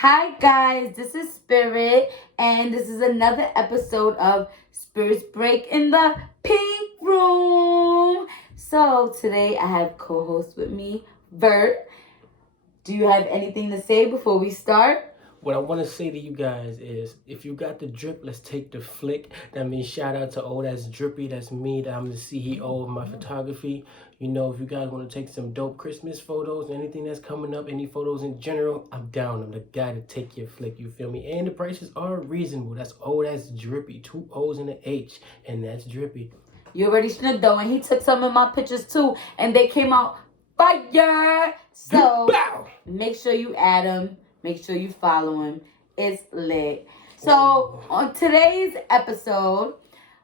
Hi, guys, this is Spirit, and this is another episode of Spirit's Break in the Pink Room. So, today I have co host with me, Vert. Do you have anything to say before we start? What I want to say to you guys is, if you got the drip, let's take the flick. That means shout out to That's Drippy. That's me. That I'm the CEO of my photography. You know, if you guys want to take some dope Christmas photos, anything that's coming up, any photos in general, I'm down. I'm the guy to take your flick. You feel me? And the prices are reasonable. That's That's Drippy. 2 O's and an H, and that's Drippy. You already should know, and he took some of my pictures too, and they came out fire. So make sure you add him. Make sure you follow him. It's lit. So on today's episode,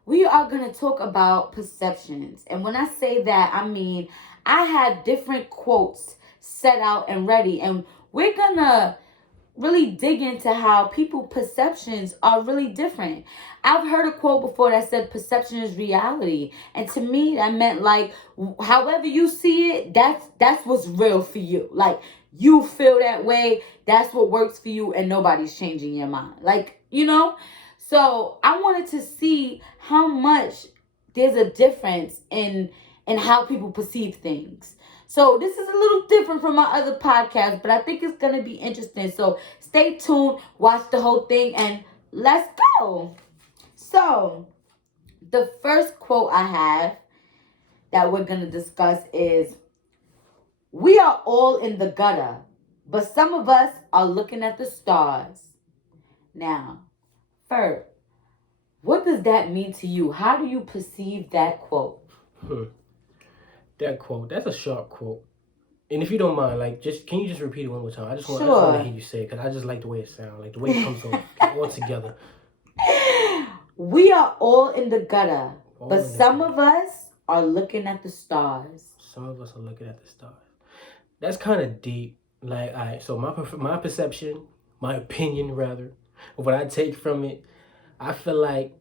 we are going to talk about perceptions. And when I say that, I mean I have different quotes set out and ready. And we're going to really dig into how people perceptions are really different. I've heard a quote before that said perception is reality. And to me that meant like however you see it, that's what's real for you. Like you feel that way, that's what works for you and nobody's changing your mind. So I wanted to see how much there's a difference in how people perceive things. So this is a little different from my other podcast, but I think it's going to be interesting. So stay tuned, watch the whole thing, and let's go. So the first quote I have that we're going to discuss is, "We are all in the gutter, but some of us are looking at the stars." Now, first, what does that mean to you? How do you perceive that quote? That quote, that's a sharp quote. And if you don't mind, like, can you just repeat it one more time? I just want to hear you say it, because I just like the way it sounds, like the way it comes all together. We are all in the gutter, but some of us are looking at the stars. Some of us are looking at the stars. That's kind of deep. Like, all right, so my perception, my opinion rather, what I take from it, I feel like,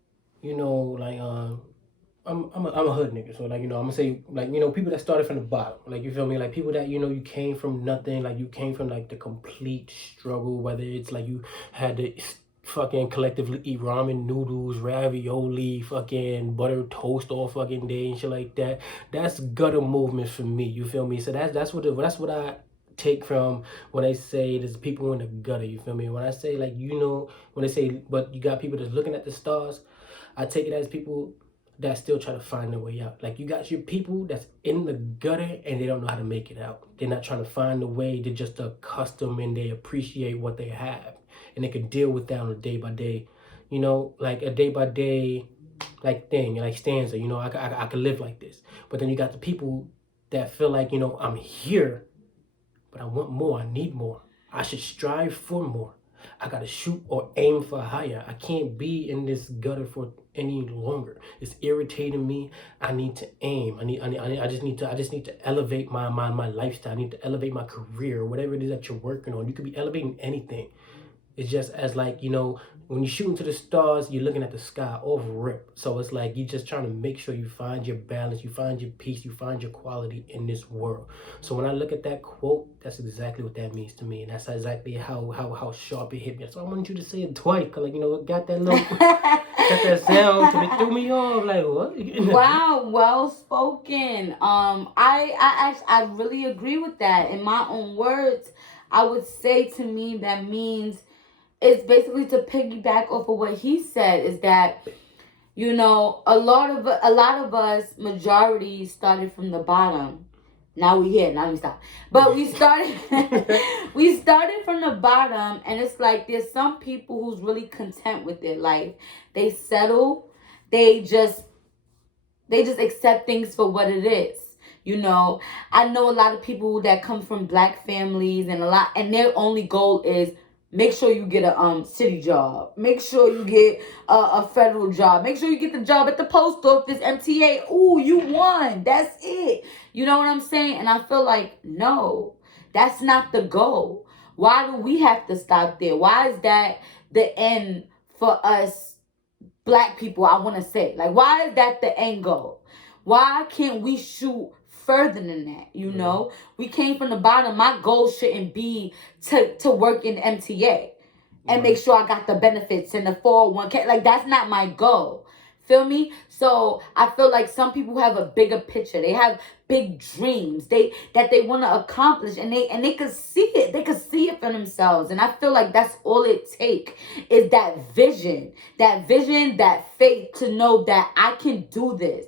I'm a hood nigga, so I'm gonna say people that started from the bottom, like you feel me, like people that you came from nothing, like you came from like the complete struggle, whether it's like you had to fucking collectively eat ramen noodles, ravioli, fucking butter toast all fucking day and shit like that. That's gutter movement for me. You feel me? So that's what I take from when they say there's people in the gutter. You feel me? When I say when they say but you got people that's looking at the stars, I take it as people that still try to find their way out. Like you got your people that's in the gutter and they don't know how to make it out. They're not trying to find a way. They're just accustomed and they appreciate what they have, and they can deal with that on a day by day, like a day by day, like thing, like stanza. I could live like this. But then you got the people that feel like I'm here, but I want more. I need more. I should strive for more. I gotta shoot or aim for higher. I can't be in this gutter for any longer. It's irritating me. I need to aim. I just need to elevate my lifestyle. I need to elevate my career, whatever it is that you're working on. You could be elevating anything. It's just as like, when you shoot into the stars, you're looking at the sky off rip. So it's like you're just trying to make sure you find your balance, you find your peace, you find your quality in this world. So when I look at that quote, that's exactly what that means to me. And that's exactly how sharp it hit me. So I wanted you to say it twice, because it got that little got that sound to it threw me off. Like what? Wow, well spoken. I really agree with that. In my own words, I would say to me that means it's basically to piggyback off of what he said is that a lot of us majority started from the bottom. Now we here, now we stop. But we started we started from the bottom, and it's like there's some people who's really content with their life. They settle, they just accept things for what it is. I know a lot of people that come from black families and their only goal is make sure you get a city job. Make sure you get a federal job. Make sure you get the job at the post office, MTA. Ooh, you won. That's it. You know what I'm saying? And I feel like, no, that's not the goal. Why do we have to stop there? Why is that the end for us black people, I want to say? Like, why is that the end goal? Why can't we shoot further than that, you know? We came from the bottom. My goal shouldn't be to work in MTA and make sure I got the benefits and the 401k. Like, that's not my goal. Feel me? So I feel like some people have a bigger picture. They have big dreams that they want to accomplish, and they can see it. They can see it for themselves. And I feel like that's all it takes is that vision, that faith to know that I can do this.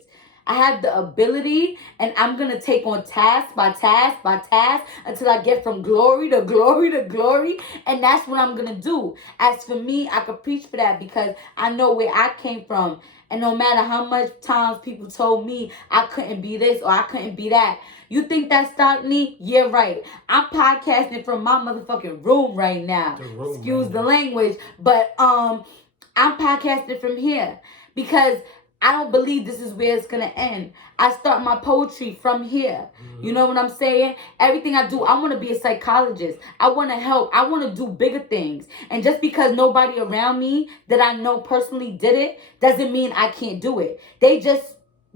I have the ability, and I'm going to take on task by task by task until I get from glory to glory to glory. And that's what I'm going to do. As for me, I could preach for that because I know where I came from. And no matter how much times people told me I couldn't be this or I couldn't be that, you think that stopped me? Yeah, right. I'm podcasting from my motherfucking room right now. Excuse the language. But I'm podcasting from here because I don't believe this is where it's going to end. I start my poetry from here. You know what I'm saying? Everything I do, I want to be a psychologist. I want to help. I want to do bigger things. And just because nobody around me that I know personally did it, doesn't mean I can't do it. They just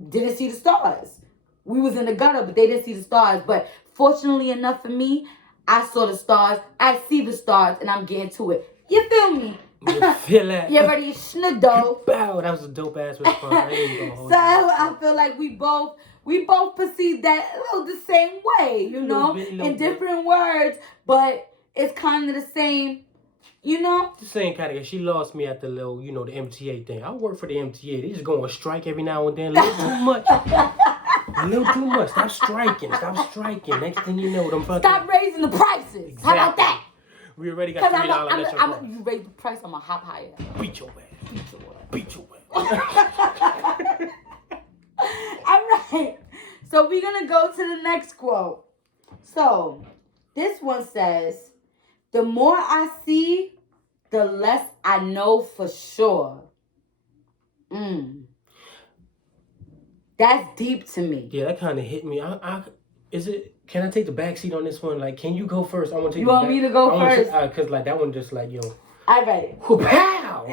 didn't see the stars. We was in the gutter, but they didn't see the stars. But fortunately enough for me, I saw the stars. I see the stars, and I'm getting to it. You feel me? You feel that? You ready? Schniddo. Bow. That was a dope ass response. I feel like we both perceive that the same way, you know, in different words, but it's kind of the same, you know. The same category. She lost me at the little, you know, the MTA thing. I work for the MTA. They just go on strike every now and then. A little too much. A little too much. Stop striking. Next thing you know, stop raising the prices. Exactly. How about that? We already got $3. You raise the price, I'm going to hop higher. Beat your ass. All right. So we're going to go to the next quote. So this one says, the more I see, the less I know for sure. That's deep to me. Yeah, that kind of hit me. Can I take the back seat on this one? Like, can you go first? I want to take You want me to go first? Because, like, that one just, like, yo. All right. Pow!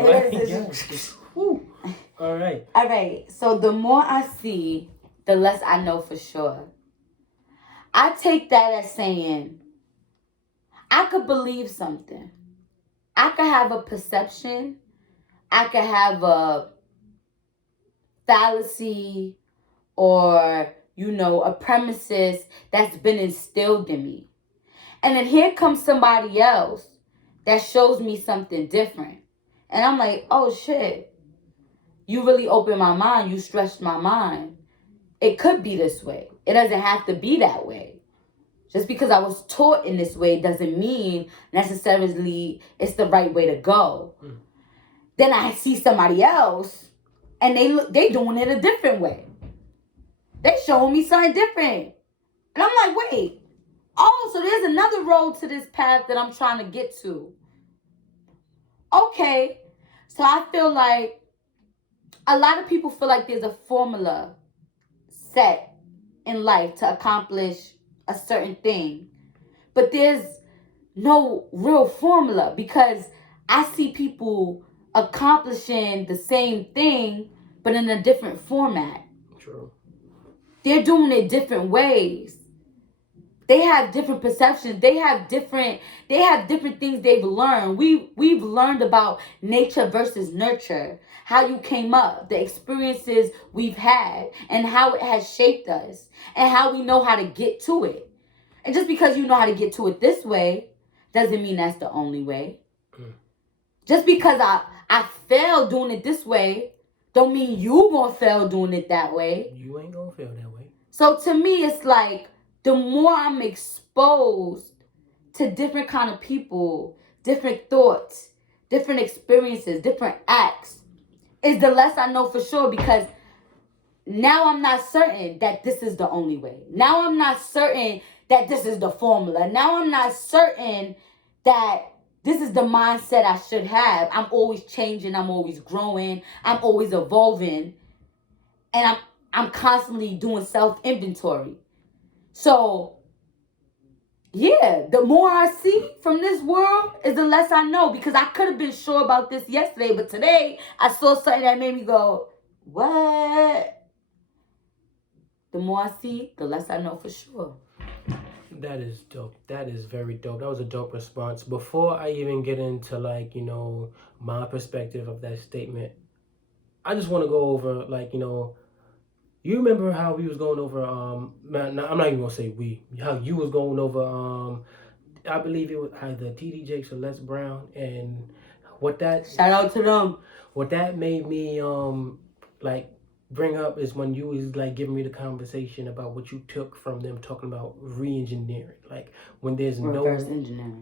All right. All right. So, the more I see, the less I know for sure. I take that as saying, I could believe something. I could have a perception. I could have a fallacy or, you know, a premises that's been instilled in me. And then here comes somebody else that shows me something different. And I'm like, oh shit, you really opened my mind. You stretched my mind. It could be this way. It doesn't have to be that way. Just because I was taught in this way doesn't mean necessarily it's the right way to go. Then I see somebody else and they doing it a different way. They showing me something different. And I'm like, wait. Oh, so there's another road to this path that I'm trying to get to. Okay. So I feel like a lot of people feel like there's a formula set in life to accomplish a certain thing. But there's no real formula because I see people accomplishing the same thing, but in a different format. True. They're doing it different ways. They have different perceptions. They have different things they've learned. We've learned about nature versus nurture, how you came up, the experiences we've had, and how it has shaped us, and how we know how to get to it. And just because you know how to get to it this way, doesn't mean that's the only way. Just because I failed doing it this way, don't mean you gonna fail doing it that way. You ain't gonna fail that way. So to me, it's like, the more I'm exposed to different kind of people, different thoughts, different experiences, different acts, is the less I know for sure, because now I'm not certain that this is the only way. Now I'm not certain that this is the formula. Now I'm not certain that this is the mindset I should have. I'm always changing. I'm always growing. I'm always evolving. And I'm constantly doing self-inventory. So, yeah, the more I see from this world is the less I know. Because I could have been sure about this yesterday, but today I saw something that made me go, what? the more I see, the less I know for sure. That is dope. That is very dope. That was a dope response. Before I even get into like, my perspective of that statement, I just want to go over like, you remember how we was going over man, I'm not even gonna say we, how you was going over I believe it was either TD Jakes or Les Brown, and shout out to them. What that made me like bring up is when you was like giving me the conversation about what you took from them talking about re-engineering, like when there's reverse engineering.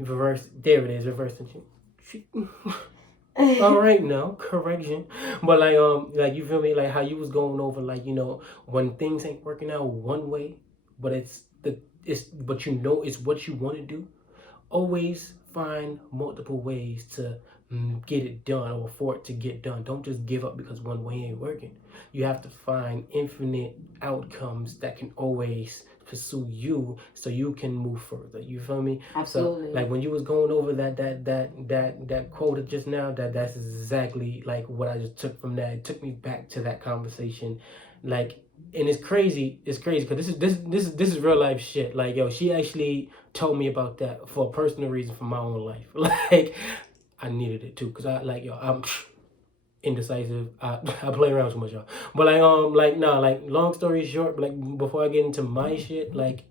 There it is, reverse engineering. All right, now correction, but like you feel me, like how you was going over like when things ain't working out one way, but it's but it's what you want to do. Always find multiple ways to get it done or for it to get done. Don't just give up because one way ain't working. You have to find infinite outcomes that can always pursue you so you can move further. You feel me? Absolutely. So like when you was going over that quote just now, that's exactly like what I just took from that. It took me back to that conversation. Like, and it's crazy because this is real life shit. Like, yo, she actually told me about that for a personal reason for my own life. Like, I needed it too because I'm indecisive. I play around too much, y'all. But long story short, like before I get into my shit, like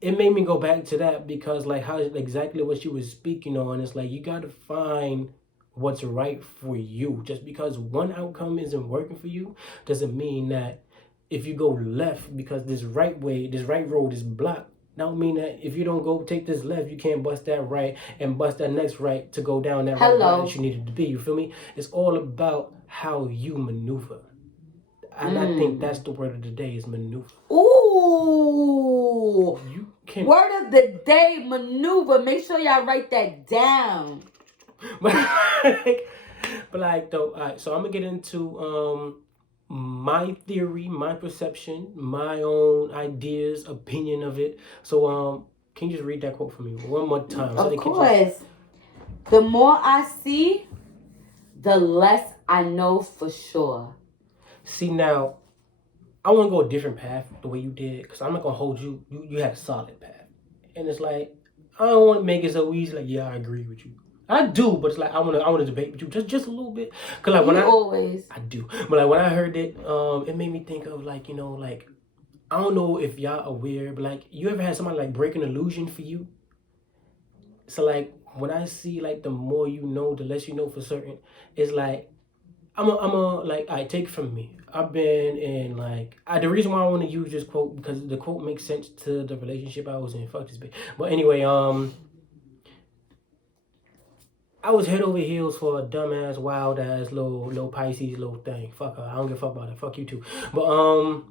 it made me go back to that because like how exactly what she was speaking on. It's like you gotta find what's right for you. Just because one outcome isn't working for you doesn't mean that if you go left because this right road is blocked, that don't mean that if you don't go take this left, you can't bust that right and bust that next right to go down that right that you needed to be. You feel me? It's all about how you maneuver. And I think that's the word of the day is maneuver. Ooh. Word of the day, maneuver. Make sure y'all write that down. But like though, all right, so I'm gonna get into my theory, my perception, my own ideas, opinion of it. So can you just read that quote for me one more time? Of course. The more I see, the less I know for sure. See, now I want to go a different path the way you did, because I'm not gonna hold you. You had a solid path, and it's like I don't want to make it so easy. Like, yeah, I agree with you. I do, but it's like I want to debate with you just a little bit. Cause like when I do, but like when I heard it, it made me think of like like I don't know if y'all aware, but like you ever had somebody like break an illusion for you? So like when I see like the more you know, the less you know for certain. It's like I'm a like I take it from me. I've been in like the reason why I want to use this quote because the quote makes sense to the relationship I was in. Fuck this bitch. But anyway, I was head over heels for a dumbass, wild ass little Pisces little thing. Fuck her. I don't give a fuck about it. Fuck you too. But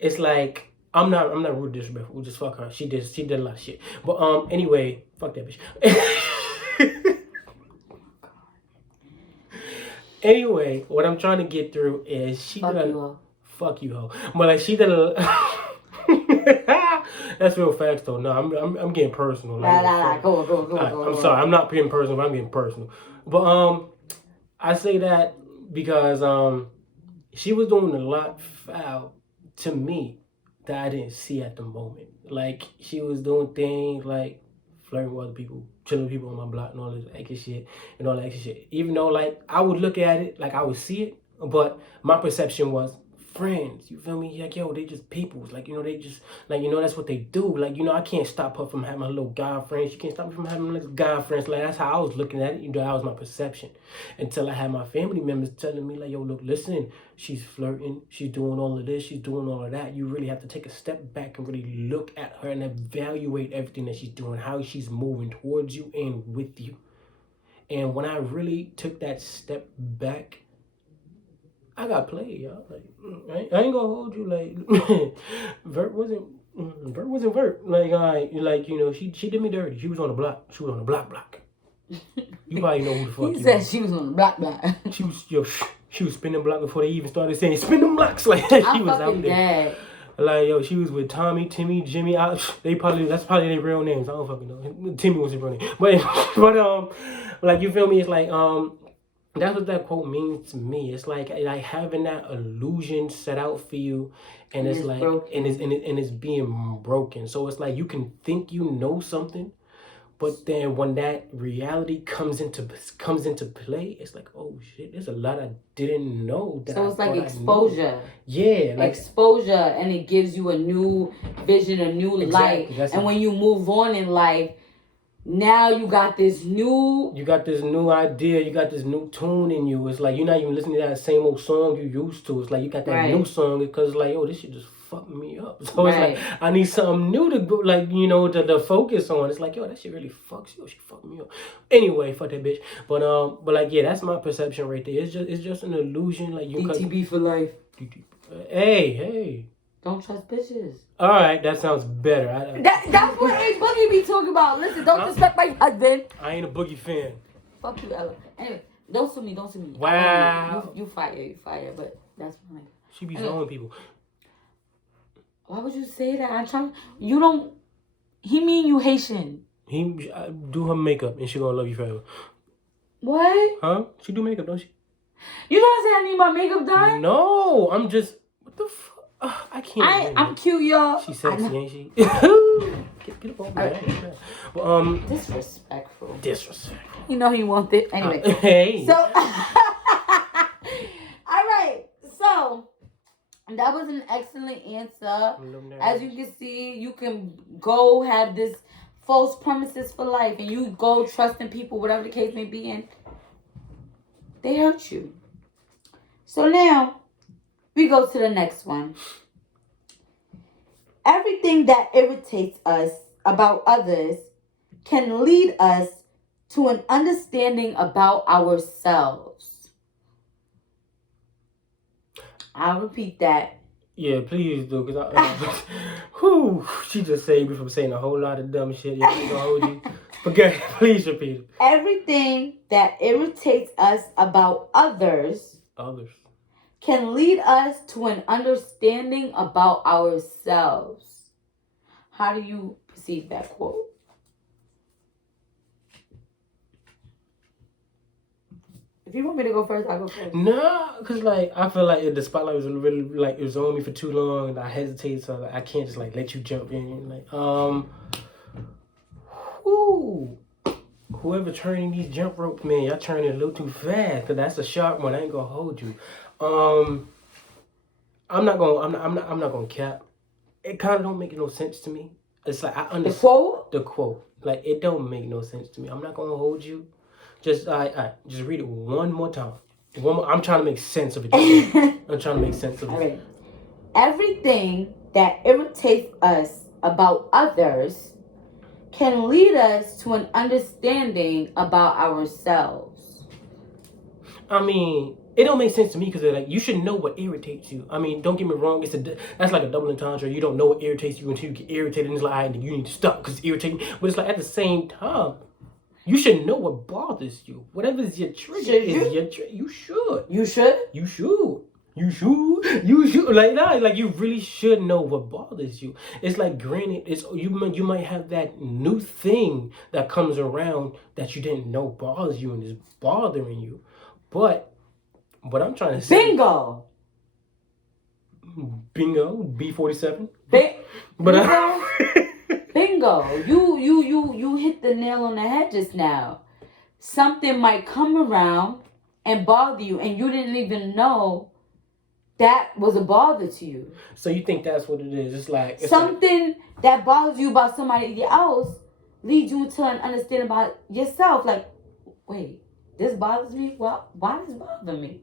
it's like I'm not rude, disrespectful. Just fuck her. She did a lot of shit. But anyway, fuck that bitch. Anyway, what I'm trying to get through is fuck you ho. But like she did a that's real facts though. No, I'm getting personal. Like, go. I'm sorry, I'm not being personal, but I'm getting personal. But I say that because she was doing a lot foul to me that I didn't see at the moment. Like she was doing things like flirting with other people, chilling with people on my block and all this extra shit and all that extra shit. Even though like I would look at it, like I would see it, but my perception was friends. You feel me? Like, yo, they just peoples. Like, they just like, that's what they do. Like, I can't stop her from having her little guy friends. She can't stop me from having little guy friends. Like, that's how I was looking at it. That was my perception. Until I had my family members telling me, like, yo, look, listen, she's flirting. She's doing all of this. She's doing all of that. You really have to take a step back and really look at her and evaluate everything that she's doing, how she's moving towards you and with you. And when I really took that step back, I got played, y'all. Like, I ain't gonna hold you. Like, Vert wasn't Vert. Like, she did me dirty. She was on the block. She was on the block. You probably know who the fuck. He said she was on the block. She was spinning block before they even started saying spin them blocks. Like she was out there. Dead. Like, yo, she was with Tommy, Timmy, Jimmy. That's probably their real names. I don't fucking know. Timmy was his real name. But like, you feel me? It's like That's what that quote means to me. It's like having that illusion set out for you, and it's like broken. and it's being broken. So it's like you can think you know something, but then when that reality comes into play, it's like, oh shit, there's a lot I didn't know. So it's like exposure. Yeah, like exposure, and it gives you a new vision, a new light. And when you move on in life, now you got this new idea, you got this new tune in you. It's like you're not even listening to that same old song you used to. It's like you got that new song because it's like, yo, this shit just fucked me up. So it's like I need something new to go, like, you know, to focus on. It's like, yo, that shit really fucks you. She fucked me up. Anyway, fuck that bitch. But like, yeah, that's my perception right there. It's just an illusion. Like you DTB for life. Hey. Don't trust bitches. All right, that sounds better. That's what A Boogie be talking about. Listen, don't disrespect my husband. I ain't a Boogie fan. Fuck you, Ella. Anyway, don't sue me. Wow. You fire, but that's fine. She be zoning people. Why would you say that? I'm trying. You don't. He mean you Haitian. He do her makeup and she gonna love you forever. What? Huh? She do makeup, don't she? You don't say I need my makeup done? No, I'm just. What the fuck? I can't. I'm cute, y'all. She's sexy, ain't she? Get up over there. Well, disrespectful. Disrespectful. You know he wants it anyway. Hey. So, all right. So that was an excellent answer. As you can see, you can go have this false premises for life, and you go trusting people, whatever the case may be, and they hurt you. So now we go to the next one. Everything that irritates us about others can lead us to an understanding about ourselves. I'll repeat that. Yeah, please do, because she just saved me from saying a whole lot of dumb shit. Yeah, I'm gonna hold you. Okay, please repeat it. Everything that irritates us about others can lead us to an understanding about ourselves. How do you perceive that quote? If you want me to go first, I'll go first. No, because like I feel like the spotlight was really like it was on me for too long, and I hesitated, so like, I can't just like let you jump in. Like whoever turning these jump ropes, man, y'all turning a little too fast. Cause that's a sharp one. I ain't gonna hold you. I'm not gonna cap. It kind of don't make no sense to me. It's like I understand the quote. Like it don't make no sense to me. I'm not gonna hold you. Just just read it one more time. I'm trying to make sense of it. I'm trying to make sense of it. Right. Everything that irritates us about others can lead us to an understanding about ourselves. I mean, it don't make sense to me because like you should know what irritates you. I mean, don't get me wrong. That's like a double entendre. You don't know what irritates you until you get irritated, and it's like, you need to stop because it's irritating. But it's like at the same time, you should know what bothers you. Whatever is your trigger your trigger. You should. You should? You should. You should. You should. Like that. Like you really should know what bothers you. It's like, granted, you might have that new thing that comes around that you didn't know bothers you and is bothering you. But what I'm trying to say. Bingo. B47. Bingo. You hit the nail on the head just now. Something might come around and bother you, and you didn't even know that was a bother to you. So you think that's what it is? It's like something that bothers you about somebody else leads you to an understanding about yourself. Like, wait, this bothers me? Well, why does it bother me?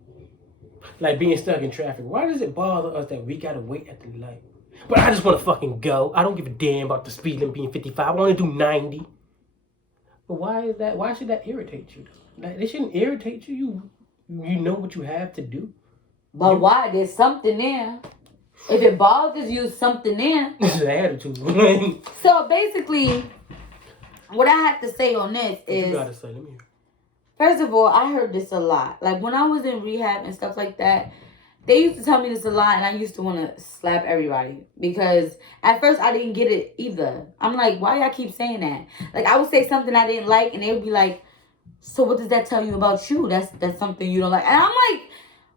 Like being stuck in traffic. Why does it bother us that we gotta wait at the light? But I just want to fucking go. I don't give a damn about the speed limit being 55. I want to do 90. But why is that? Why should that irritate you? Like, it shouldn't irritate you. You know what you have to do. But why? There's something there. If it bothers you, something there. It's an attitude. So basically, what I have to say on this is... You gotta say, let me hear. First of all, I heard this a lot. Like, when I was in rehab and stuff like that, they used to tell me this a lot, and I used to want to slap everybody. Because at first, I didn't get it either. I'm like, why y'all keep saying that? Like, I would say something I didn't like, and they would be like, So what does that tell you about you? That's something you don't like. And I'm like,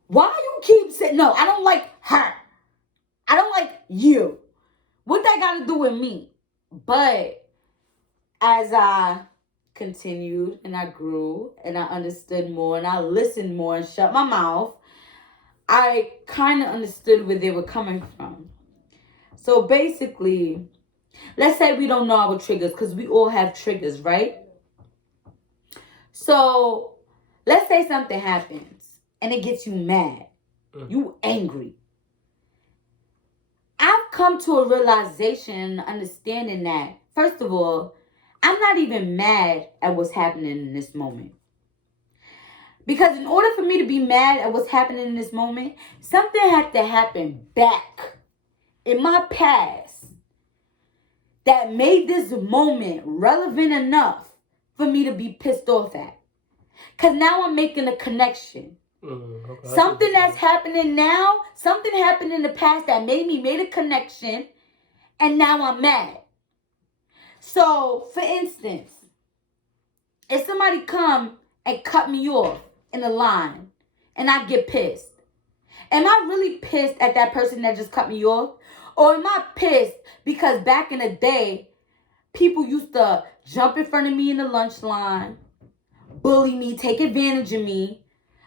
why you keep saying, no, I don't like her. I don't like you. What that got to do with me? But as I continued and I grew and I understood more and I listened more and shut my mouth, I kind of understood where they were coming from. So basically, let's say we don't know our triggers, because we all have triggers, right? So let's say something happens and it gets you mad. You angry. I've come to a realization, understanding that, first of all, I'm not even mad at what's happening in this moment. Because in order for me to be mad at what's happening in this moment, something had to happen back in my past that made this moment relevant enough for me to be pissed off at. Because now I'm making a connection. Okay. Something that's happening now, something happened in the past that made a connection, and now I'm mad. So, for instance, if somebody come and cut me off in the line and I get pissed, am I really pissed at that person that just cut me off? Or am I pissed because back in the day, people used to jump in front of me in the lunch line, bully me, take advantage of me.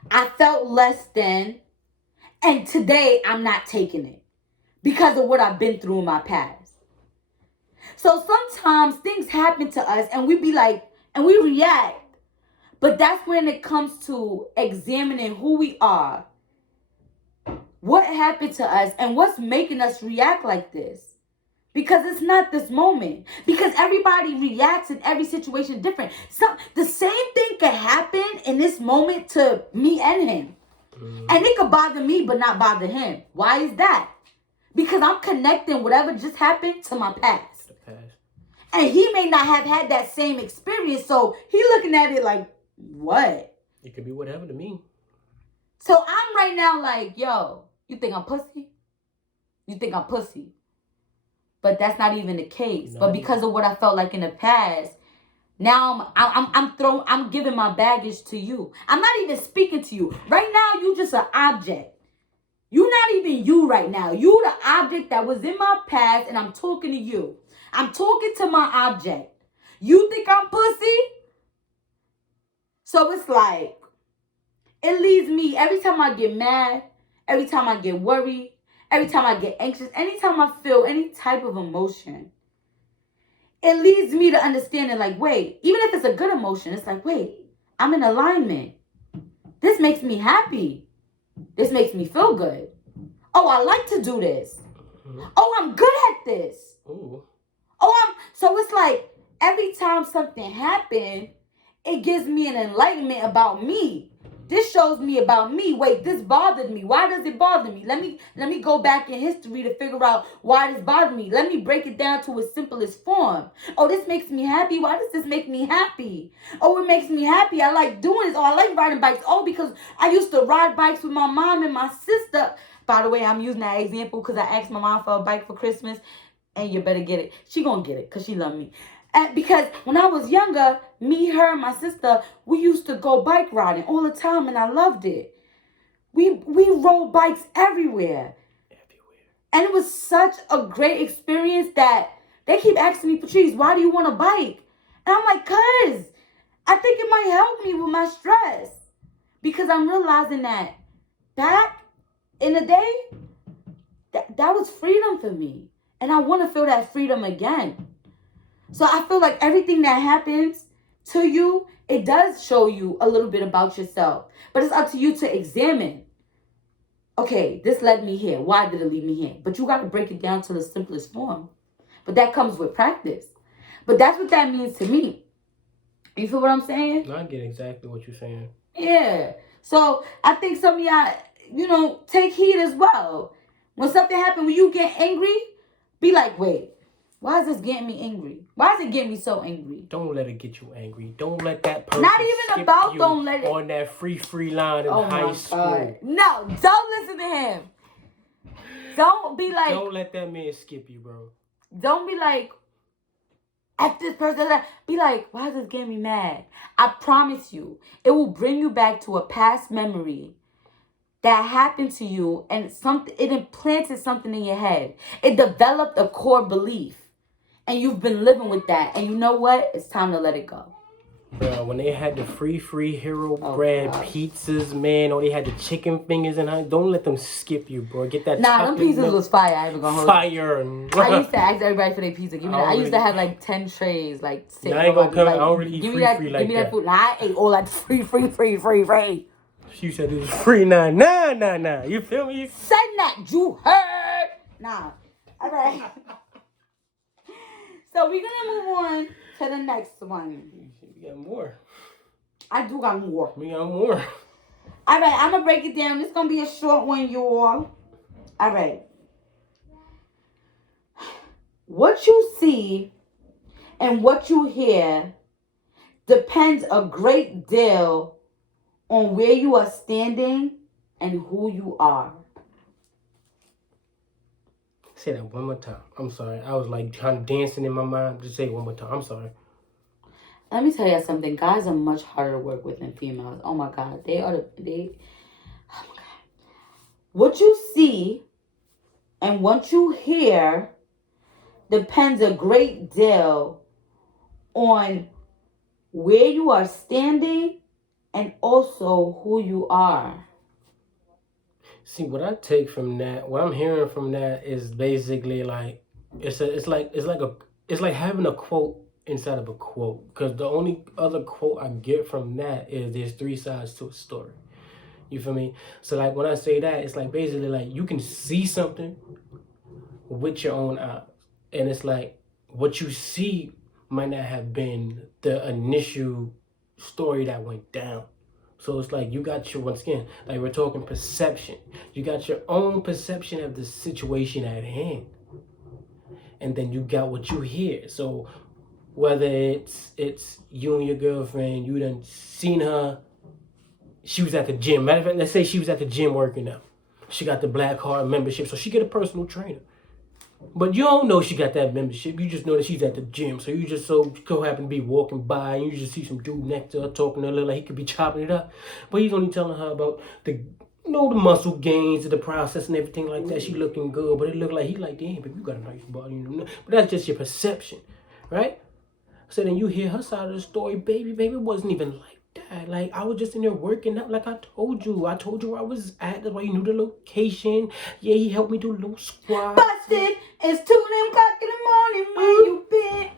I felt less than, and today I'm not taking it because of what I've been through in my past. So sometimes things happen to us and we be like, and we react. But that's when it comes to examining who we are, what happened to us, and what's making us react like this. Because it's not this moment. Because everybody reacts in every situation different. The same thing can happen in this moment to me and him. And it could bother me but not bother him. Why is that? Because I'm connecting whatever just happened to my past. And he may not have had that same experience. So he looking at it like, what? It could be whatever to me. So I'm right now like, yo, you think I'm pussy? You think I'm pussy? But that's not even the case. No. But because of what I felt like in the past, now I'm giving my baggage to you. I'm not even speaking to you. Right now, you just an object. You're not even you right now. You the object that was in my past, and I'm talking to you. I'm talking to my object. You think I'm pussy? So it's like, it leaves me, every time I get mad, every time I get worried, every time I get anxious, anytime I feel any type of emotion, it leads me to understanding like, wait, even if it's a good emotion, it's like, wait, I'm in alignment. This makes me happy. This makes me feel good. Oh, I like to do this. Oh, I'm good at this. Ooh. So it's like every time something happens, it gives me an enlightenment about me. This shows me about me. Wait, this bothered me. Why does it bother me? Let me go back in history to figure out why this bothered me. Let me break it down to its simplest form. Oh, this makes me happy. Why does this make me happy? Oh, it makes me happy. I like doing this. Oh, I like riding bikes. Oh, because I used to ride bikes with my mom and my sister. By the way, I'm using that example because I asked my mom for a bike for Christmas. And you better get it. She gonna get it because she love me. And because when I was younger, me, her, and my sister, we used to go bike riding all the time, and I loved it. We rode bikes everywhere. And it was such a great experience that they keep asking me, Patrice, why do you want a bike? And I'm like, cause I think it might help me with my stress. Because I'm realizing that back in the day, that was freedom for me. And I want to feel that freedom again. So I feel like everything that happens to you, it does show you a little bit about yourself. But it's up to you to examine. Okay, this led me here. Why did it lead me here? But you got to break it down to the simplest form. But that comes with practice. But that's what that means to me. You feel what I'm saying? I get exactly what you're saying. Yeah. So I think some of y'all, take heed as well. When something happens, when you get angry, be like, wait, why is this getting me angry? Why is it getting me so angry? Don't let it get you angry. Don't let that person not even skip about you don't let it on that free line in high school. God. No, don't listen to him. Don't be like, don't let that man skip you, bro. Don't be like, F this person. Be like, why is this getting me mad? I promise you, it will bring you back to a past memory that happened to you, and it implanted something in your head. It developed a core belief, and you've been living with that. And you know what? It's time to let it go. Bro, when they had the free hero bread pizzas, man, or they had the chicken fingers, and don't let them skip you, bro. Get that. Nah, them pizzas was fire. I ain't even gonna hold fire. I used to ask everybody for their pizza. Give me that. I used to have like 10 trays, like 6. I ain't gonna come. I don't really eat give free me that, like give me that food. Nah, I ate all that free. She said it was free. Nah. You feel me? Send that. You heard? Nah. All right. So we're gonna move on to the next one. We got more. I do got more. We got more. All right, I'm gonna break it down. It's gonna be a short one, y'all. All right. What you see and what you hear depends a great deal on where you are standing and who you are. Say that one more time. I'm sorry. I was like kind of dancing in my mind. Just say it one more time. I'm sorry. Let me tell you something. Guys are much harder to work with than females. Oh my God. Oh my God. What you see and what you hear depends a great deal on where you are standing and also who you are. See, what I take from that, what I'm hearing from that is basically like it's like having a quote inside of a quote. Because the only other quote I get from that is there's 3 sides to a story. You feel me? So like when I say that, it's like basically like you can see something with your own eyes, and it's like what you see might not have been the initial story that went down. So it's like you got your, once again, like we're talking perception. You got your own perception of the situation at hand. And then you got what you hear. So whether it's you and your girlfriend, you done seen her, she was at the gym. Matter of fact, let's say she was at the gym working out. She got the Black Card membership, so she get a personal trainer. But you don't know she got that membership. You just know that she's at the gym. So you just so happen to be walking by and you just see some dude next to her talking to her like he could be chopping it up. But he's only telling her about the muscle gains, the process and everything like that. She looking good, but it looked like he like, damn, baby, you got a nice body. But that's just your perception, right? So then you hear her side of the story, baby, it wasn't even like that. Like, I was just in there working out like I told you. I told you where I was at. That's why you knew the location. Yeah, he helped me do a little squat. Busted. It's 2 o'clock in the morning where you been.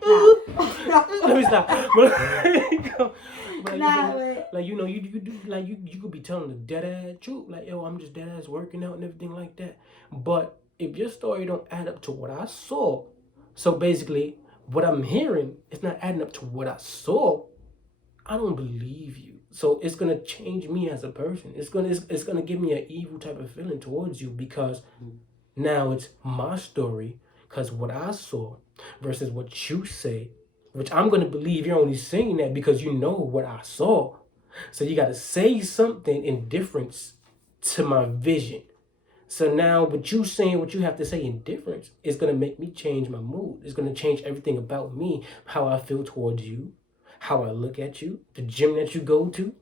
Nah. Let me stop. But you do, like, you could be telling the dead ass truth. Like, yo, I'm just dead ass working out and everything like that. But if your story don't add up to what I saw, so basically what I'm hearing is not adding up to what I saw, I don't believe you. So it's gonna change me as a person. It's gonna give me an evil type of feeling towards you because now it's my story. Because what I saw versus what you say, which I'm gonna believe you're only saying that because you know what I saw. So you gotta say something in difference to my vision. So now what you saying, what you have to say in difference is gonna make me change my mood. It's gonna change everything about me, how I feel towards you, how I look at you, the gym that you go to,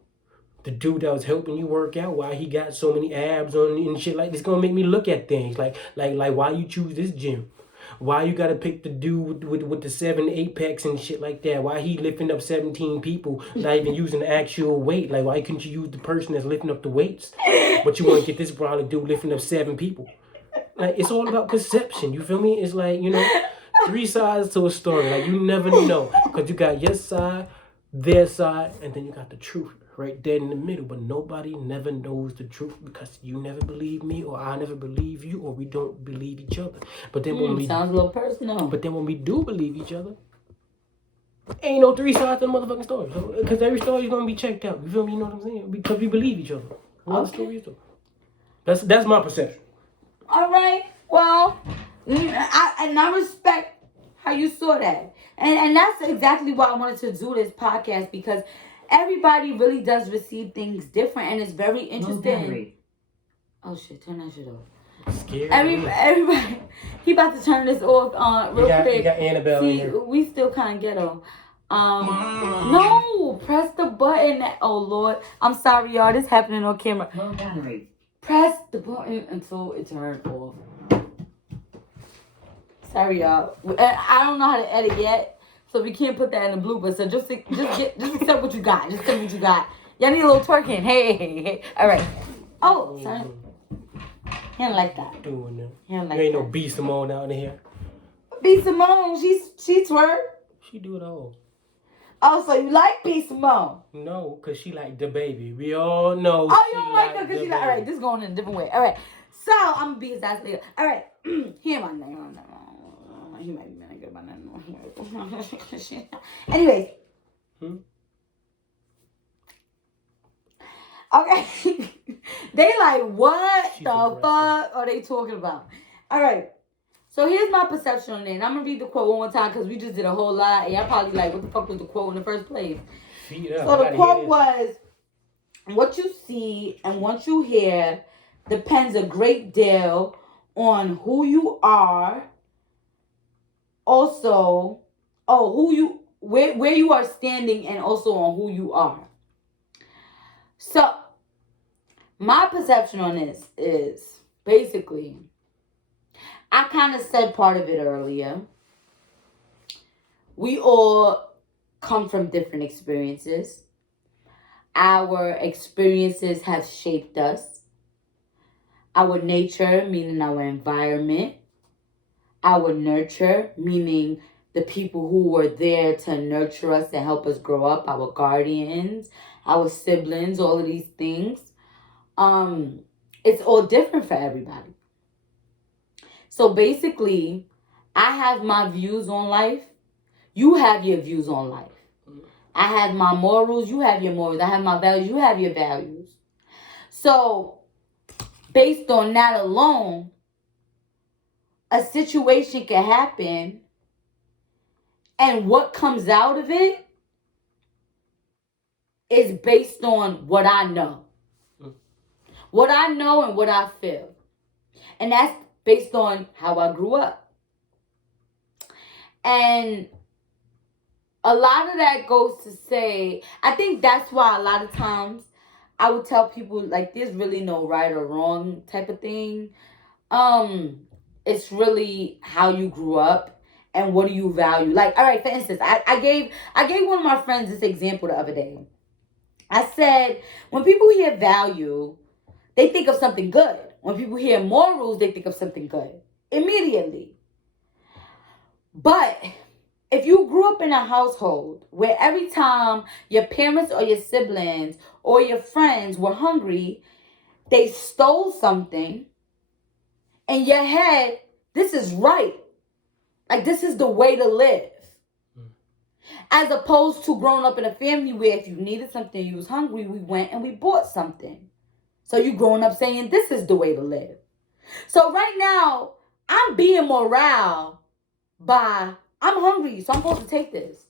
the dude that was helping you work out, why he got so many abs on and shit like this. Gonna make me look at things like why you choose this gym, why you gotta pick the dude with the 7 8-packs and shit like that, why he lifting up 17 people, not even using the actual weight. Like, why couldn't you use the person that's lifting up the weights, but you want to get this brother dude lifting up 7 people? Like, it's all about perception. You feel me? It's like, 3 sides to a story. Like, you never know. Because you got your side, their side, and then you got the truth right there in the middle. But nobody never knows the truth because you never believe me or I never believe you or we don't believe each other. But then when we... Sounds a little personal. But then when we do believe each other, ain't no 3 sides to the motherfucking story. Because every story is going to be checked out. You feel me? You know what I'm saying? Because we believe each other. All the story is though. That's my perception. All right. Well, I respect how you saw that. And that's exactly why I wanted to do this podcast, because everybody really does receive things different, and it's very interesting. Oh shit, turn that shit off. Scared. Everybody, he about to turn this off real quick. You got Annabelle in here. We still kind of ghetto. No, press the button. Oh Lord, I'm sorry, y'all. This happening on camera. Low battery. Press the button until it turns off. Sorry, y'all. I don't know how to edit yet, so we can't put that in the blooper. So just accept what you got. Just accept what you got. Y'all need a little twerking. Hey. All right. Oh, sorry. He don't like that. Doing that. He don't like You ain't that. no B Simone out in here. B Simone, she twerk. She do it all. Oh, so you like B Simone? No, cause she like the baby. We all know. Oh, you don't like her because the she like. All right, baby. this is going in a different way. All right, so I'm gonna beat his ass later. All right, he ain't my name. He might be mad good about that. Anyways. Okay. They like, what She's the aggressive. fuck are they talking about? All right. So here's my perception on it. And I'm going to read the quote one more time because we just did a whole lot. And y'all probably like, what the fuck was the quote in the first place? Feet up. So the quote was, what you see and what you hear depends a great deal on who you are. Also, where you are standing and also on who you are. So, my perception on this is basically, I kind of said part of it earlier. We all come from different experiences. Our experiences have shaped us. Our nature, meaning our environment. Our nurture, meaning the people who were there to nurture us and help us grow up. Our guardians, our siblings, all of these things. It's all different for everybody. So basically, I have my views on life. You have your views on life. I have my morals. You have your morals. I have my values. You have your values. So, based on that alone, a situation can happen, and what comes out of it is based on what I know. What I know and what I feel. And that's based on how I grew up. And a lot of that goes to say, I think that's why a lot of times I would tell people, like, there's really no right or wrong type of thing. It's really how you grew up and what do you value. Like, all right, for instance, I gave one of my friends this example the other day. I said, when people hear value, they think of something good. When people hear morals, they think of something good immediately. But if you grew up in a household where every time your parents or your siblings or your friends were hungry, they stole something, in your head, this is right. Like, this is the way to live. As opposed to growing up in a family where if you needed something, you was hungry, we went and we bought something. So you growing up saying, this is the way to live. So right now, I'm being morale by, I'm hungry, so I'm supposed to take this.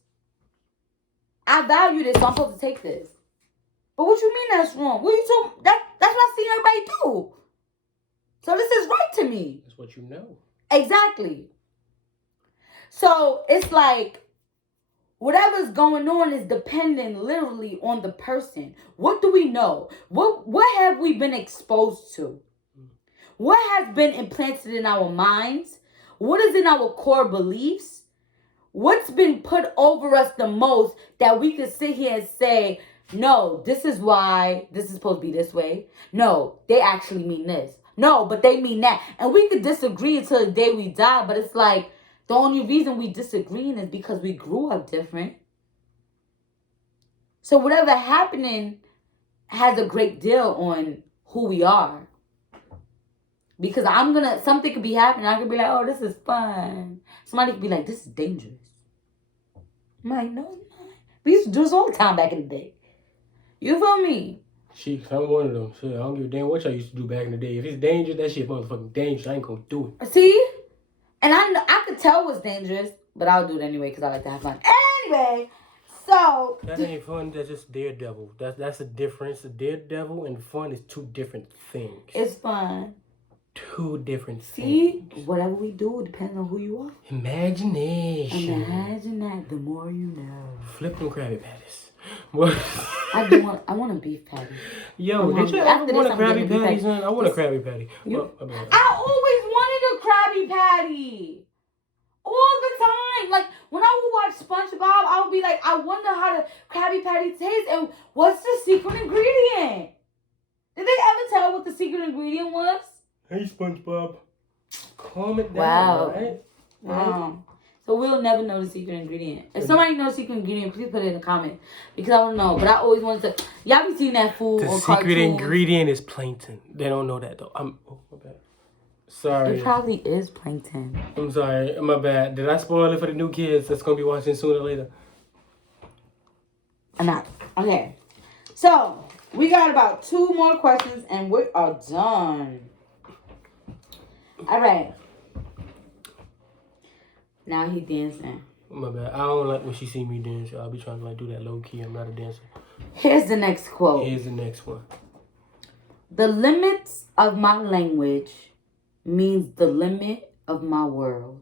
I value this, so I'm supposed to take this. But what you mean that's wrong? What you talking? That's what I see everybody do. So this is right to me. That's what you know. Exactly. So it's like, whatever's going on is dependent literally on the person. What do we know? What have we been exposed to? What has been implanted in our minds? What is in our core beliefs? What's been put over us the most that we could sit here and say, no, this is why this is supposed to be this way. No, they actually mean this. No, but they mean that. And we could disagree until the day we die, but it's like, the only reason we disagreeing is because we grew up different. So whatever happening has a great deal on who we are. Because something could be happening. I could be like, oh, this is fun. Somebody could be like, this is dangerous. I'm like, no, it's not. We used to do this all the time back in the day. You feel me? Shit, I'm one of them. Shit, I don't give a damn what y'all used to do back in the day. If it's dangerous, that shit motherfucking dangerous. I ain't gonna do it. See? And I could tell it was dangerous, but I'll do it anyway because I like to have fun. Anyway, so that ain't fun. That's just Daredevil. That's the difference. The Daredevil and fun is two different things. It's fun. two different See, things. whatever we do depends on who you are. Imagination. Imagine that. The more you know. Flip them Krabby Patties. What? I want a beef patty. Yo, did you ever want a Krabby Patty, son? I want a Krabby Patty. I always wanted a Krabby Patty. All the time. Like, when I would watch SpongeBob, I would be like, I wonder how the Krabby Patty tastes and what's the secret ingredient? Did they ever tell what the secret ingredient was? Hey, SpongeBob. Calm it down, Wow. right? Wow. So we'll never know the secret ingredient. If somebody knows the secret ingredient, please put it in the comment. Because I don't know. But I always wanted to. Y'all be seeing that food The on secret cartoons. ingredient is plankton. They don't know that, though. Oh, my bad. Sorry. It probably is plankton. I'm sorry. My bad. Did I spoil it for the new kids that's going to be watching sooner or later? I'm not. Okay. So, we got about 2 more questions and we are done. All right. Now he dancing. My bad. I don't like when she see me dance. I'll be trying to do that low key. I'm not a dancer. Here's the next quote. Here's the next one. The limits of my language means the limit of my world.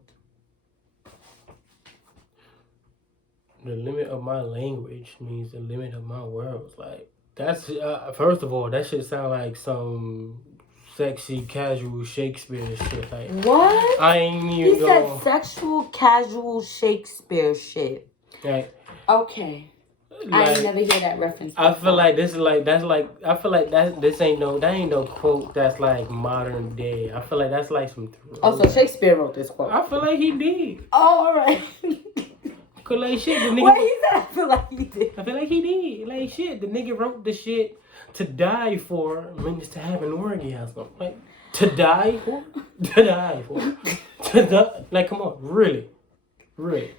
The limit of my language means the limit of my world. Like, that's, first of all, that shit sound like some sexy, casual Shakespeare shit. Like, what? I ain't even He said sexual, casual Shakespeare shit. Like, okay. like, I ain't never hear that reference I before. feel like this is like, that's like, I feel like that ain't no quote that's like modern day. I feel like that's like some. Oh, so Shakespeare wrote this quote. I feel like he did. Oh, all right. Cause like shit, the nigga. Wait, he said I feel like he did. I feel like he did. Like shit, the nigga wrote the shit to die for means to have an orgasm. Like, to die for? To die for. To die. Like, come on. Really. Really.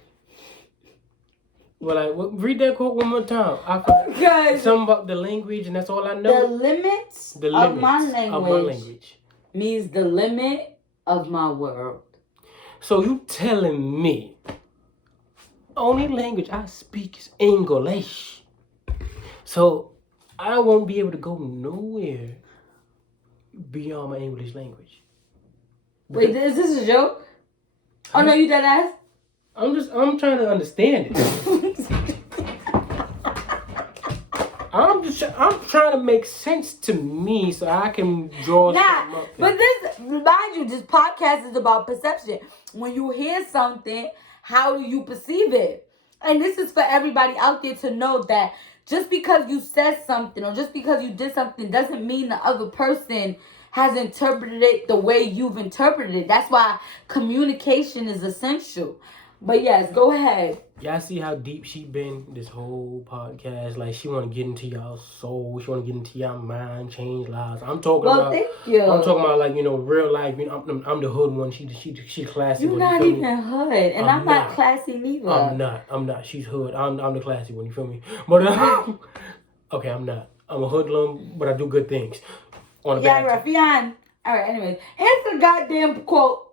Well, like, read that quote one more time. I forgot something about the language, and that's all I know. The limits of my language means the limit of my world. So you telling me only language I speak is English. So I won't be able to go nowhere beyond my English language. Wait, is this a joke? Oh no, you dead ass? I'm trying to understand it. I'm trying to make sense to me so I can draw something up. But this, remind you, this podcast is about perception. When you hear something, how do you perceive it? And this is for everybody out there to know that just because you said something or just because you did something doesn't mean the other person has interpreted it the way you've interpreted it. That's why communication is essential. But yes, go ahead. Y'all see how deep she been this whole podcast? Like, she want to get into y'all soul. She want to get into y'all mind, change lives. I'm talking about. Thank you. I'm talking about, like, real life. I'm the hood one. She classy. You're not even hood, and I'm not classy neither. I'm not. She's hood. I'm the classy one. You feel me? But okay, I'm not. I'm a hoodlum, but I do good things. On the back. Raffian. All right. Anyways, answer the goddamn quote.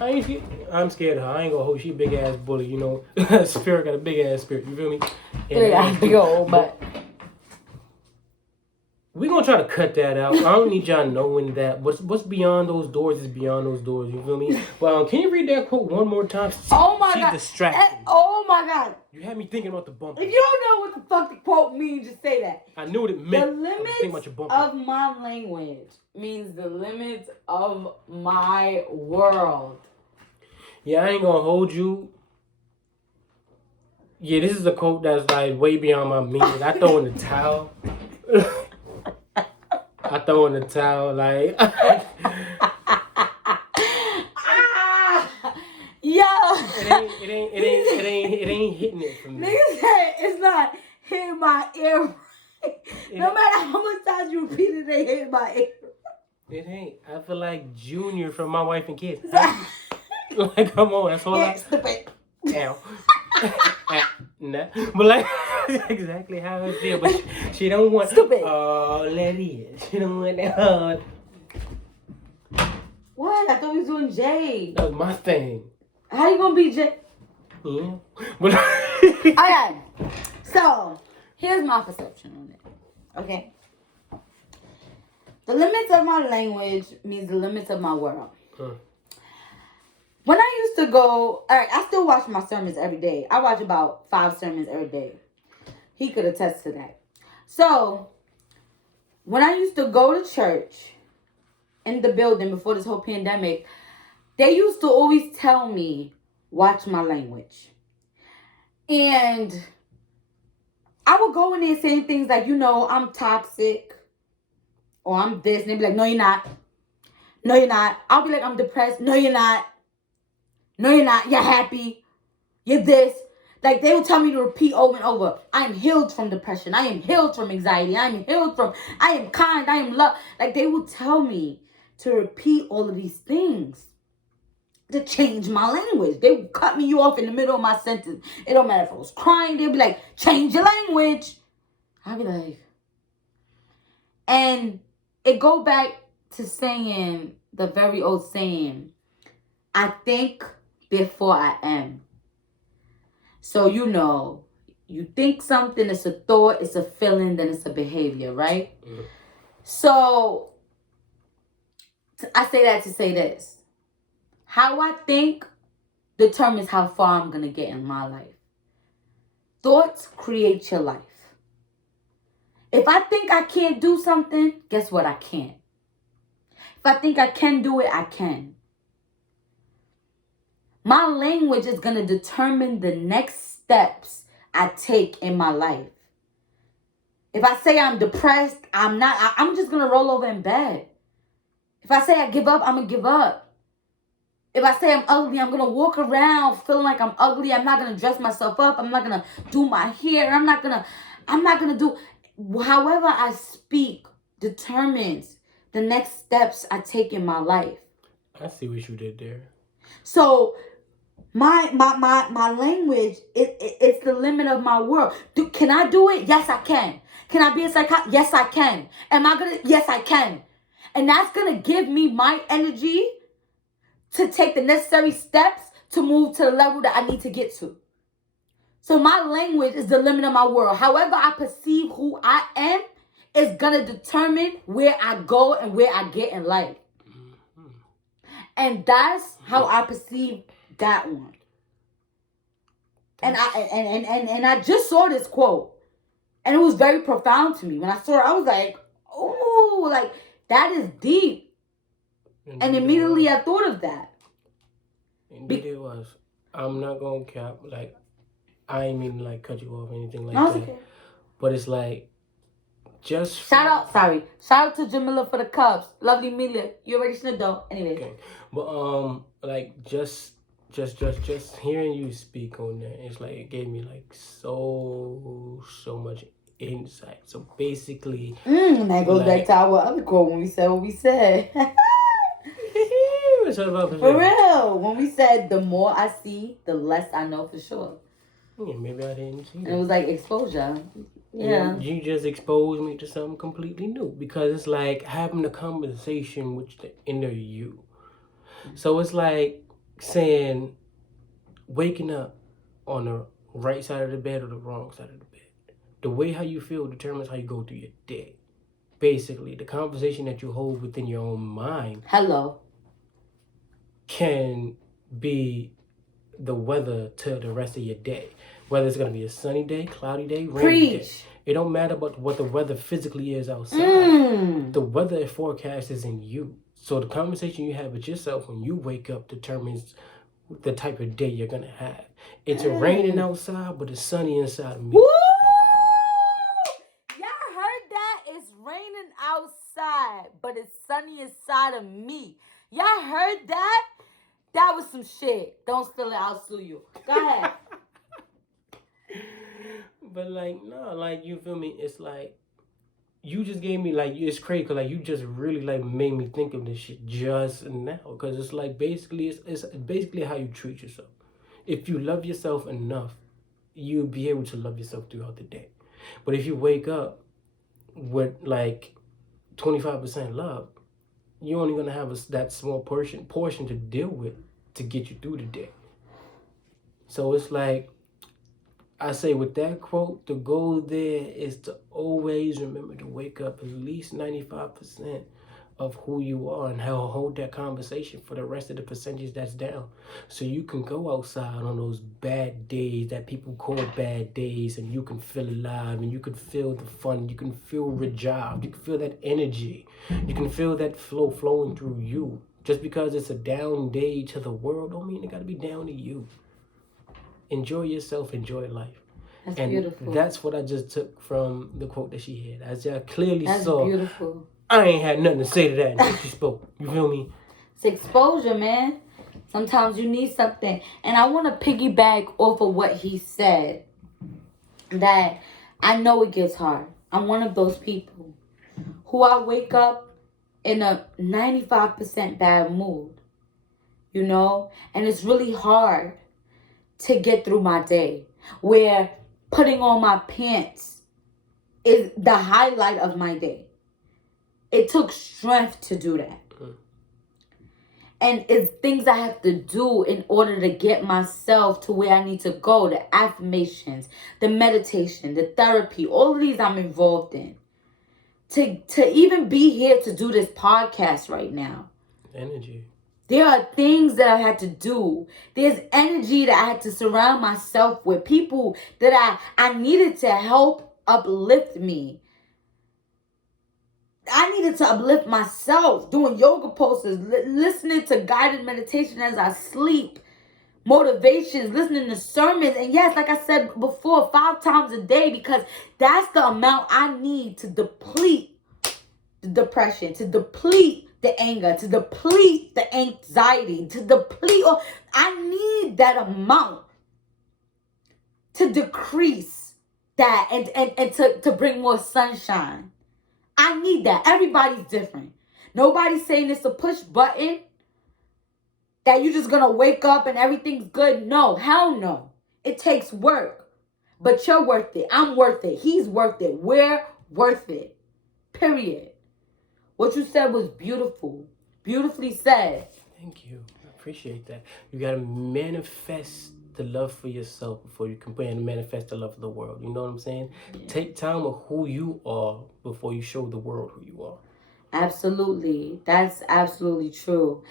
I'm scared of her. I ain't gonna hold. She a big ass bully, Spirit got a big ass spirit. You feel me? But we gonna try to cut that out. I don't need y'all knowing that. What's beyond those doors is beyond those doors. You feel me? Well, can you read that quote one more time? Oh my God! She's distracted. Oh my God! You had me thinking about the bumper. If you don't know what the fuck the quote means, just say that. I knew what it meant. The limits of my language means the limits of my world. Yeah, I ain't gonna hold you. Yeah, this is a quote that's like way beyond my means. I throw in the towel. I throw in the towel, like. Yo. It ain't hitting it for me. Nigga said it's not hitting my ear. No matter how much times you repeat it, they hit my ear. It ain't. I feel like Junior from My Wife and Kids. Like, come on, that's all Stupid. Ow. Nah. But like, exactly how I feel. But she don't want. Stupid. Let it. She don't want that. What? I thought we was doing J. That was my thing. How you gonna be J? Yeah. But Okay. So here's my perception on it. Okay. The limits of my language means the limits of my world. Hmm. When I used to go, all right, I still watch my sermons every day. I watch about 5 sermons every day. He could attest to that. So, when I used to go to church in the building before this whole pandemic, they used to always tell me, watch my language. And I would go in there saying things like, I'm toxic. Or I'm this. And they'd be like, no, you're not. No, you're not. I'll be like, I'm depressed. No, you're not. No, you're not. You're happy. You're this. Like, they would tell me to repeat over and over. I am healed from depression. I am healed from anxiety. I am healed from, I am kind. I am love. Like, they would tell me to repeat all of these things to change my language. They would cut me off in the middle of my sentence. It don't matter if I was crying. They'd be like, change your language. I'd be like, and it go back to saying the very old saying, I think before I am. So, you think something, it's a thought, it's a feeling, then it's a behavior, right? Mm-hmm. So, I say that to say this. How I think determines how far I'm going to get in my life. Thoughts create your life. If I think I can't do something, guess what? I can't. If I think I can do it, I can. My language is going to determine the next steps I take in my life. If I say I'm depressed, I'm just going to roll over in bed. If I say I give up, I'm going to give up. If I say I'm ugly, I'm going to walk around feeling like I'm ugly. I'm not going to dress myself up. I'm not going to do my hair. I'm not going to do... However I speak determines the next steps I take in my life. I see what you did there. So my language, it's the limit of my world. Can I do it? Yes, I can. Can I be a psychologist? Yes, I can. Am I gonna? Yes, I can. And that's gonna give me my energy to take the necessary steps to move to the level that I need to get to. So my language is the limit of my world. However I perceive who I am is going to determine where I go and where I get in life. Mm-hmm. And that's how I perceive that one. And I just saw this quote. And it was very profound to me. When I saw it, I was like, oh, like, that is deep. And immediately I thought of that. Indeed it was. I'm not going to cap, like, I ain't mean to like cut you off or anything like that. Okay. But it's like, just... Shout out to Jamila for the Cubs. Lovely Amelia. You already should know. Anyway. Okay. But, like, just hearing you speak on that, it's like, it gave me, like, so much insight. So, basically... that goes back to our other quote when we said what we said. For real. When we said, the more I see, the less I know for sure. Yeah, maybe I didn't see that. And it was like exposure. Yeah. You just exposed me to something completely new. Because it's like having a conversation with the inner you. So it's like saying, waking up on the right side of the bed or the wrong side of the bed. The way how you feel determines how you go through your day. Basically, the conversation that you hold within your own mind. Hello. Can be the weather to the rest of your day. Whether it's going to be a sunny day, cloudy day, rainy day. It don't matter about what the weather physically is outside. The weather forecast is in you. So the conversation you have with yourself when you wake up determines the type of day you're going to have. It's raining outside, but it's sunny inside of me. Woo! Y'all heard that? It's raining outside, but it's sunny inside of me. Y'all heard that? That was some shit. Don't steal it. I'll sue you. Go ahead. But like, no, like, you feel me? It's like, you just gave me, like, it's crazy because, like, you just really, like, made me think of this shit just now. Because it's like, basically, it's basically how you treat yourself. If you love yourself enough, you'll be able to love yourself throughout the day. But if you wake up with, like, 25% love, you're only going to have that small portion to deal with to get you through the day. So it's like, I say with that quote, the goal there is to always remember to wake up at least 95% of who you are, and how hold that conversation for the rest of the percentage that's down. So you can go outside on those bad days that people call bad days, and you can feel alive, and you can feel the fun, you can feel rejab, you can feel that energy, you can feel that flow flowing through you. Just because it's a down day to the world don't mean it got to be down to you. Enjoy yourself, enjoy life. That's and beautiful. That's what I just took from the quote that she had. As I clearly That's saw, beautiful. I ain't had nothing to say to that until she spoke. You feel me? It's exposure, man. Sometimes you need something. And I want to piggyback off of what he said. That I know it gets hard. I'm one of those people who I wake up in a 95% bad mood. You know? And it's really hard to get through my day. Where putting on my pants is the highlight of my day. It took strength to do that. And it's things I have to do in order to get myself to where I need to go. The affirmations, the meditation, the therapy, all of these I'm involved in. To even be here to do this podcast right now. Energy. There are things that I had to do. There's energy that I had to surround myself with. People that I needed to help uplift me. I needed to uplift myself, doing yoga poses, listening to guided meditation as I sleep, motivations, listening to sermons. And yes, like I said before, 5 times a day, because that's the amount I need to deplete the depression, to deplete the anger, to deplete the anxiety, to deplete. I need that amount to decrease that and to bring more sunshine. I need that. Everybody's different. Nobody's saying it's a push button that you're just going to wake up and everything's good. No, hell no. It takes work. But you're worth it. I'm worth it. He's worth it. We're worth it. Period. What you said was beautiful. Beautifully said. Thank you. I appreciate that. You got to manifest the love for yourself before you can manifest the love for the world. You know what I'm saying? Yeah. Take time with who you are before you show the world who you are. Absolutely. That's absolutely true.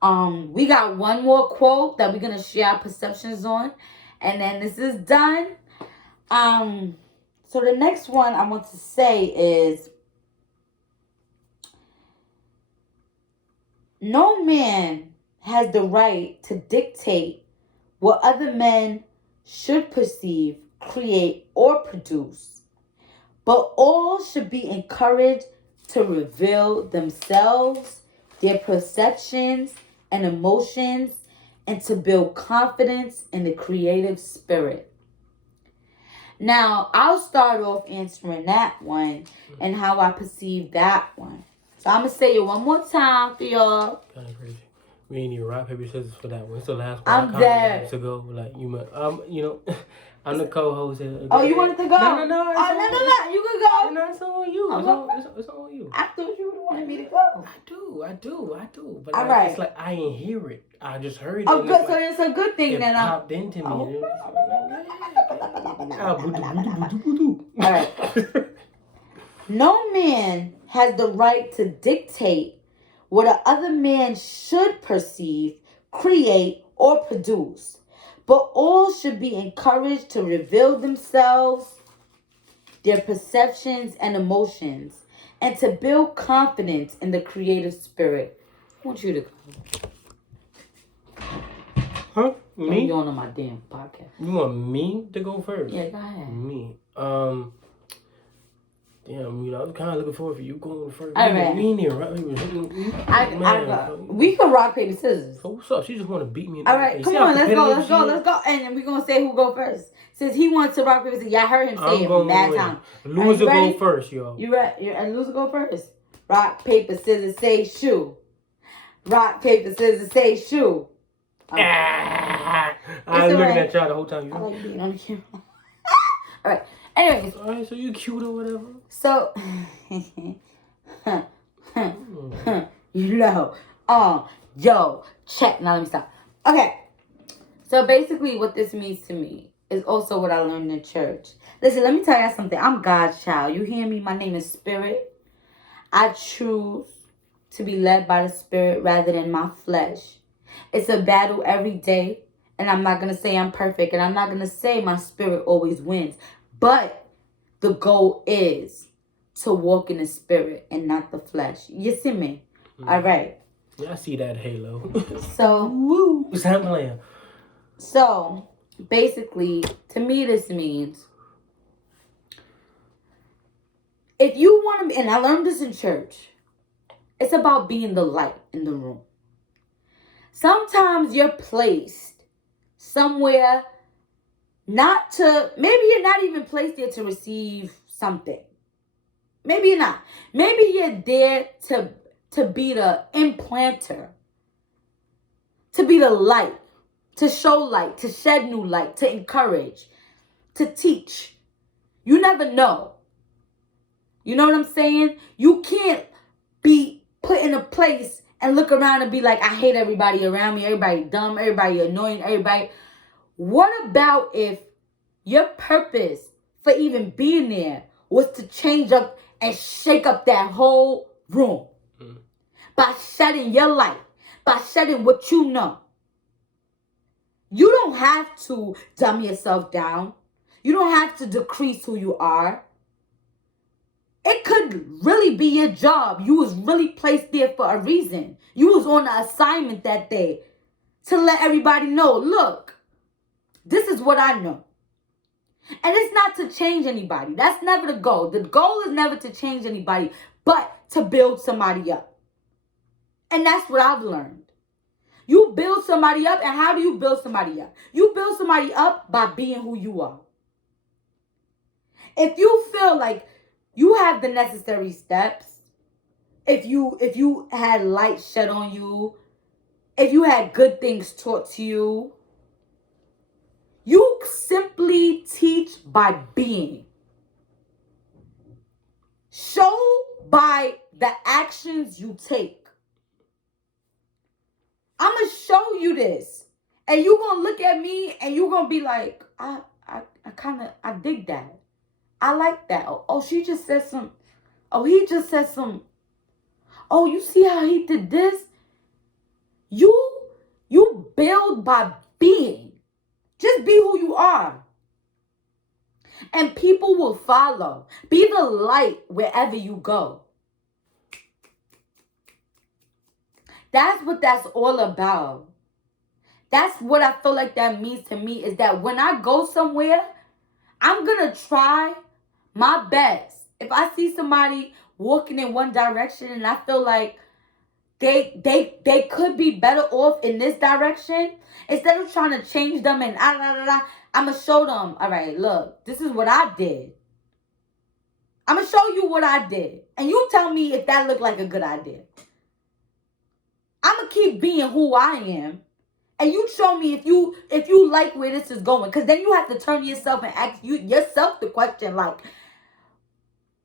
We got one more quote that we're going to share our perceptions on. And then this is done. So the next one I want to say is, no man has the right to dictate what other men should perceive, create, or produce, but all should be encouraged to reveal themselves, their perceptions and emotions, and to build confidence in the creative spirit. Now, I'll start off answering that one and how I perceive that one. So I'm going to say it one more time for y'all. Kind of crazy. We need rock, paper, scissors for that one. It's the last one. I'm there. To go. Like, I'm the co-host. Oh, you wanted to go? No. No. You can go. No, it's on you. It's on you. I thought you wanted me to go. I do. But all right. It's like I ain't hear it. I just heard it. Oh, good. So it's a good thing that it popped into me. Oh. All right. No man has the right to dictate what other man should perceive, create, or produce, but all should be encouraged to reveal themselves, their perceptions and emotions, and to build confidence in the creative spirit. I want you to go. Huh? Me? You're on my damn podcast. You want me to go first? Yeah, go ahead. Me. Damn, I was kind of looking forward for you going first. All right. Me here, right? We can rock, paper, scissors. So what's up? She just want to beat me. All right, come on, let's go. And we're going to say who go first. Since he wants to rock, paper, scissors. Yeah, I heard him say it mad time. Loser go first, y'all. You ready? And loser go first. Rock, paper, scissors, say shoe. Rock, paper, scissors, say shoe. I was looking at y'all the whole time. I like being on the camera. All right. Anyways. All right, so you cute or whatever. So, check. Now let me stop. Okay. So basically what this means to me is also what I learned in church. Listen, let me tell you something. I'm God's child. You hear me? My name is Spirit. I choose to be led by the Spirit rather than my flesh. It's a battle every day. And I'm not going to say I'm perfect. And I'm not going to say my spirit always wins. But the goal is to walk in the spirit and not the flesh. You see me? All right. Yeah, I see that halo. So, woo, Sam Lamb. So, basically, to me, this means if you want to be, and I learned this in church, it's about being the light in the room. Sometimes you're placed somewhere maybe you're not even placed there to receive something. Maybe you're not. Maybe you're there to be the implanter, to be the light, to show light, to shed new light, to encourage, to teach. You never know. You know what I'm saying? You can't be put in a place and look around and be like, I hate everybody around me. Everybody dumb. Everybody annoying. Everybody. What about if your purpose for even being there was to change up and shake up that whole room by shedding your light, by shedding what you know? You don't have to dumb yourself down. You don't have to decrease who you are. It could really be your job. You was really placed there for a reason. You was on an assignment that day to let everybody know, look, this is what I know. And it's not to change anybody. That's never the goal. The goal is never to change anybody, but to build somebody up. And that's what I've learned. You build somebody up, and how do you build somebody up? You build somebody up by being who you are. If you feel like you have the necessary steps, if you had light shed on you, if you had good things taught to you, you simply teach by being. Show by the actions you take. I'm going to show you this. And you're going to look at me and you're going to be like, I dig that. I like that. Oh, she just said some. Oh, he just said some. Oh, you see how he did this? You build by being. Just be who you are. And people will follow. Be the light wherever you go. That's what that's all about. That's what I feel like that means to me, is that when I go somewhere, I'm going to try my best. If I see somebody walking in one direction and I feel like they could be better off in this direction, instead of trying to change them and I'm going to show them, all right, look, this is what I did. I'm going to show you what I did. And you tell me if that looked like a good idea. I'm going to keep being who I am. And you show me if you like where this is going. Because then you have to turn yourself and ask yourself the question, like,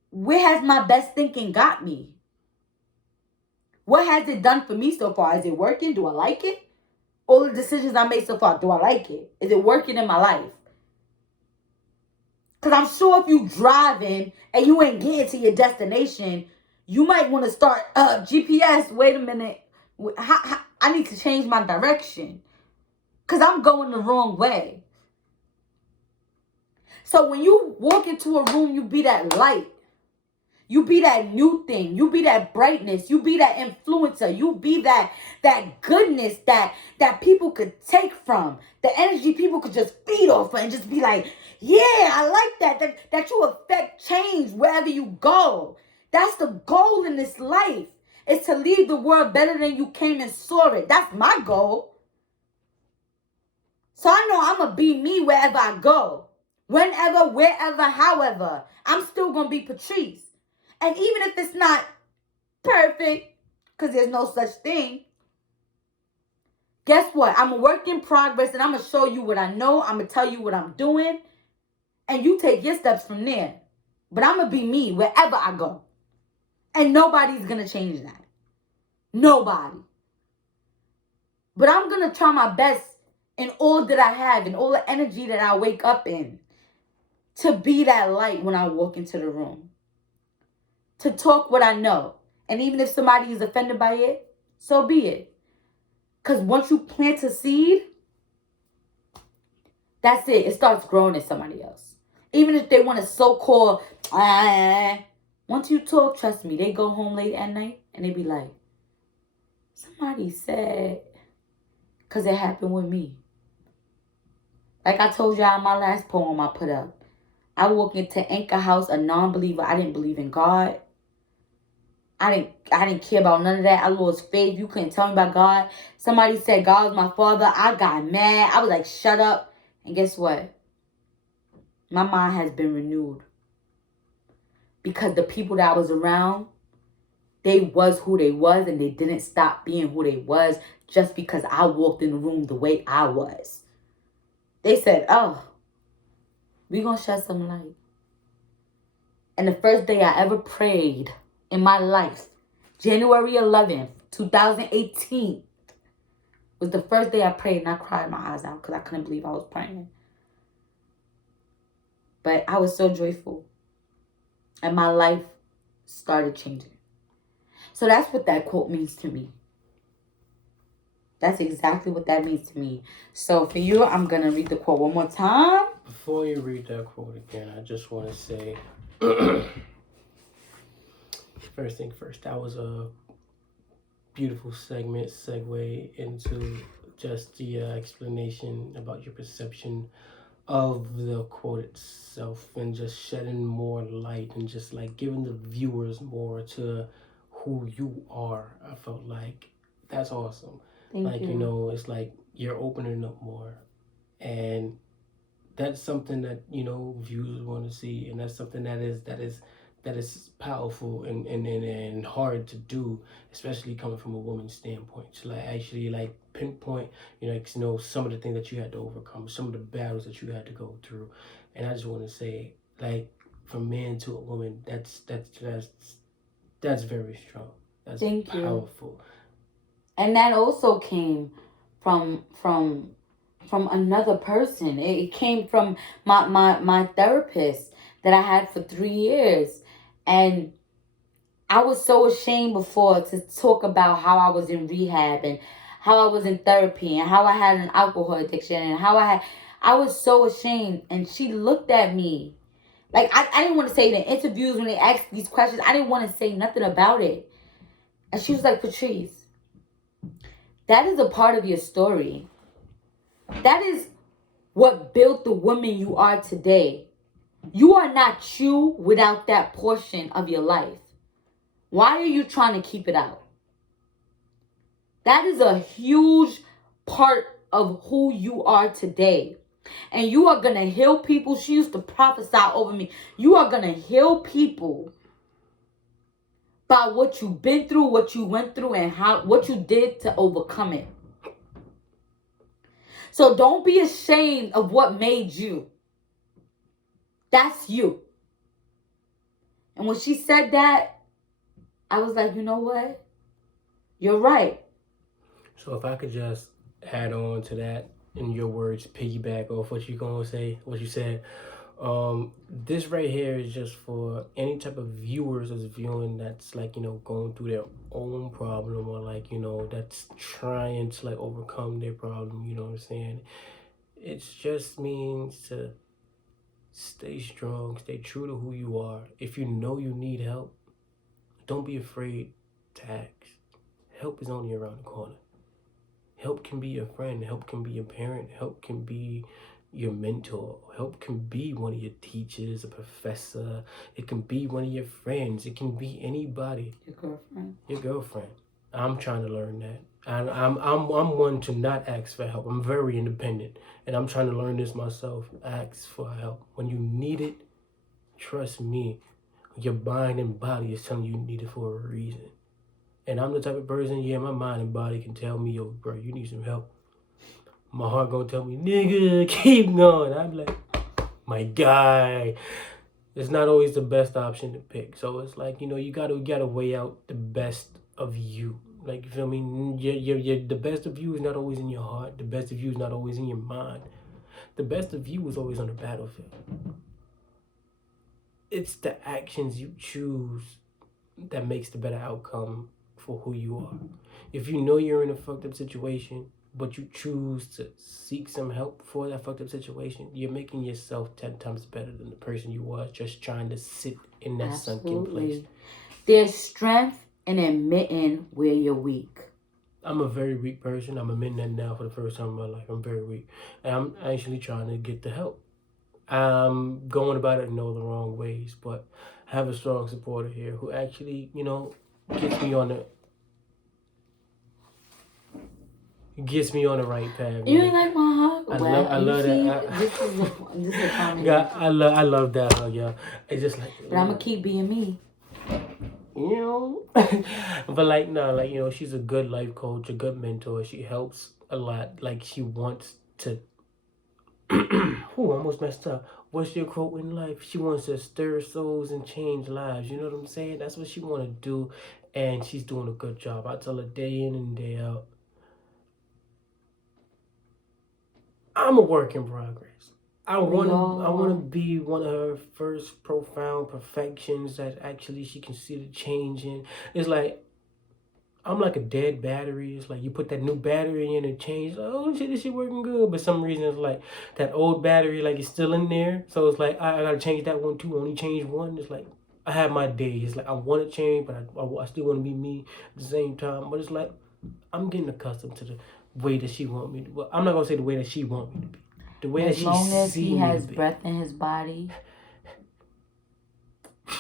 where has my best thinking got me? What has it done for me so far? Is it working? Do I like it? All the decisions I made so far, do I like it? Is it working in my life? Because I'm sure if you driving and you ain't getting to your destination, you might want to start, GPS, wait a minute. I need to change my direction. Because I'm going the wrong way. So when you walk into a room, you be that light. You be that new thing. You be that brightness. You be that influencer. You be that goodness that people could take from. The energy people could just feed off of and just be like, yeah, I like that. That you affect change wherever you go. That's the goal in this life. Is to leave the world better than you came and saw it. That's my goal. So I know I'm going to be me wherever I go. Whenever, wherever, however. I'm still going to be Patrice. And even if it's not perfect, because there's no such thing, guess what? I'm a work in progress, and I'm going to show you what I know. I'm going to tell you what I'm doing. And you take your steps from there. But I'm going to be me wherever I go. And nobody's going to change that. Nobody. But I'm going to try my best in all that I have, and all the energy that I wake up in, to be that light when I walk into the room. To talk what I know. And even if somebody is offended by it, so be it. Because once you plant a seed, that's it. It starts growing in somebody else. Even if they want to so-called, once you talk, trust me, they go home late at night and they be like, somebody said, because it happened with me. Like I told y'all in my last poem I put up. I walked into Anchor House, a non-believer. I didn't believe in God. I didn't care about none of that. I lost faith. You couldn't tell me about God. Somebody said God was my father. I got mad. I was like, shut up. And guess what? My mind has been renewed. Because the people that I was around, they was who they was, and they didn't stop being who they was just because I walked in the room the way I was. They said, oh, we gonna shed some light. And the first day I ever prayed in my life, January 11th, 2018, was the first day I prayed, and I cried my eyes out because I couldn't believe I was praying. But I was so joyful. And my life started changing. So that's what that quote means to me. That's exactly what that means to me. So for you, I'm going to read the quote one more time. Before you read that quote again, I just want to say, first thing first, that was a beautiful segue into just the explanation about your perception of the quote itself, and just shedding more light and just like giving the viewers more to who you are. I felt like that's awesome. Thank you. You know, it's like you're opening up more, and that's something that, you know, viewers want to see, and that's something that is powerful and hard to do, especially coming from a woman's standpoint, to like actually like pinpoint, you know, some of the things that you had to overcome, some of the battles that you had to go through. And I just want to say, like, from man to a woman, that's very strong. That's Thank powerful. You. And that also came from another person. It came from my therapist that I had for 3 years. And I was so ashamed before to talk about how I was in rehab and how I was in therapy and how I had an alcohol addiction and how I was so ashamed. And she looked at me. Like, I didn't want to say in the interviews when they asked these questions, I didn't want to say nothing about it. And she was like, Patrice, that is a part of your story. That is what built the woman you are today. You are not you without that portion of your life. Why are you trying to keep it out? That is a huge part of who you are today. And you are going to heal people. She used to prophesy over me. You are going to heal people by what you've been through, what you went through, and what you did to overcome it. So don't be ashamed of what made you. That's you. And when she said that, I was like, you know what? You're right. So if I could just add on to that, in your words, piggyback off what you gonna say, what you said. This right here is just for any type of viewers that's viewing, that's like, you know, going through their own problem, or like, you know, that's trying to like overcome their problem. You know what I'm saying? It just means to stay strong, stay true to who you are. If you know you need help, don't be afraid to ask. Help is only around the corner. Help can be your friend. Help can be your parent. Help can be your mentor. Help can be one of your teachers, a professor. It can be one of your friends. It can be anybody. Your girlfriend. I'm trying to learn that. I'm one to not ask for help. I'm very independent, and I'm trying to learn this myself. Ask for help when you need it. Trust me, your mind and body is telling you need it for a reason. And I'm the type of person, my mind and body can tell me, yo, bro, you need some help. My heart gonna tell me, nigga, keep going. I'm like, my guy. It's not always the best option to pick. So it's like, you know, you gotta weigh out the best of you. Like, you feel me? The best of you is not always in your heart. The best of you is not always in your mind. The best of you is always on the battlefield. It's the actions you choose that makes the better outcome for who you are. If you know you're in a fucked up situation, but you choose to seek some help for that fucked up situation, you're making yourself 10 times better than the person you was just trying to sit in that sunken place. There's strength in admitting where you're weak. I'm a very weak person. I'm admitting that now for the first time in my life. I'm very weak. And I'm actually trying to get the help. I'm going about it in all the wrong ways, but I have a strong supporter here who actually, gets me on the right path. You ain't like my hug? I love that. This is a comment. Yeah, I love that hug, yeah. It's just like, but I'm gonna keep being me. But like, no, like, she's a good life coach, a good mentor. She helps a lot. Like, she wants to. Almost messed up. What's your quote in life? She wants to stir souls and change lives. You know what I'm saying? That's what she want to do, and she's doing a good job. I tell her day in and day out. I'm a work in progress. I want to be one of her first profound perfections that actually she can see the change in. It's like I'm like a dead battery. It's like you put that new battery in and change. Oh shit, this shit working good. But some reason it's like that old battery, like it's still in there. So it's like I gotta change that one too. Only change one. It's like I have my days. Like I want to change, but I still want to be me at the same time. But it's like I'm getting accustomed to the way that she want me to. Well, I'm not gonna say the way that she want me to be. The way that she long as see he me has to be. breath in his body,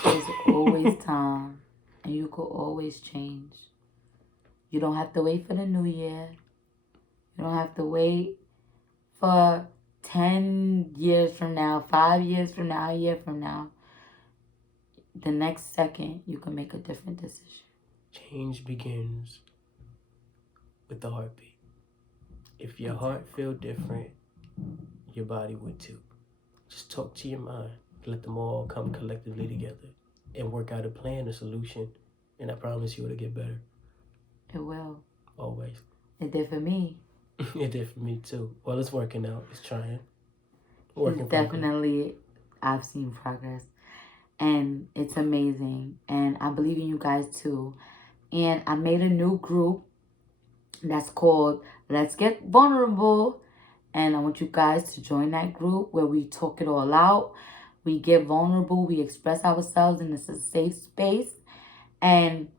there's always time, and you could always change. You don't have to wait for the new year. You don't have to wait for 10 years from now, 5 years from now, a year from now. The next second, you can make a different decision. Change begins with the heartbeat. If your heart feel different, your body would too. Just talk to your mind. Let them all come collectively together and work out a plan, a solution, and I promise you it'll get better. It will. Always. It did for me. It did for me too. Well, it's working out. It's trying. It's definitely, I've seen progress. And it's amazing. And I believe in you guys too. And I made a new group that's called Let's Get Vulnerable. And I want you guys to join that group where we talk it all out. We get vulnerable. We express ourselves, and it's a safe space. And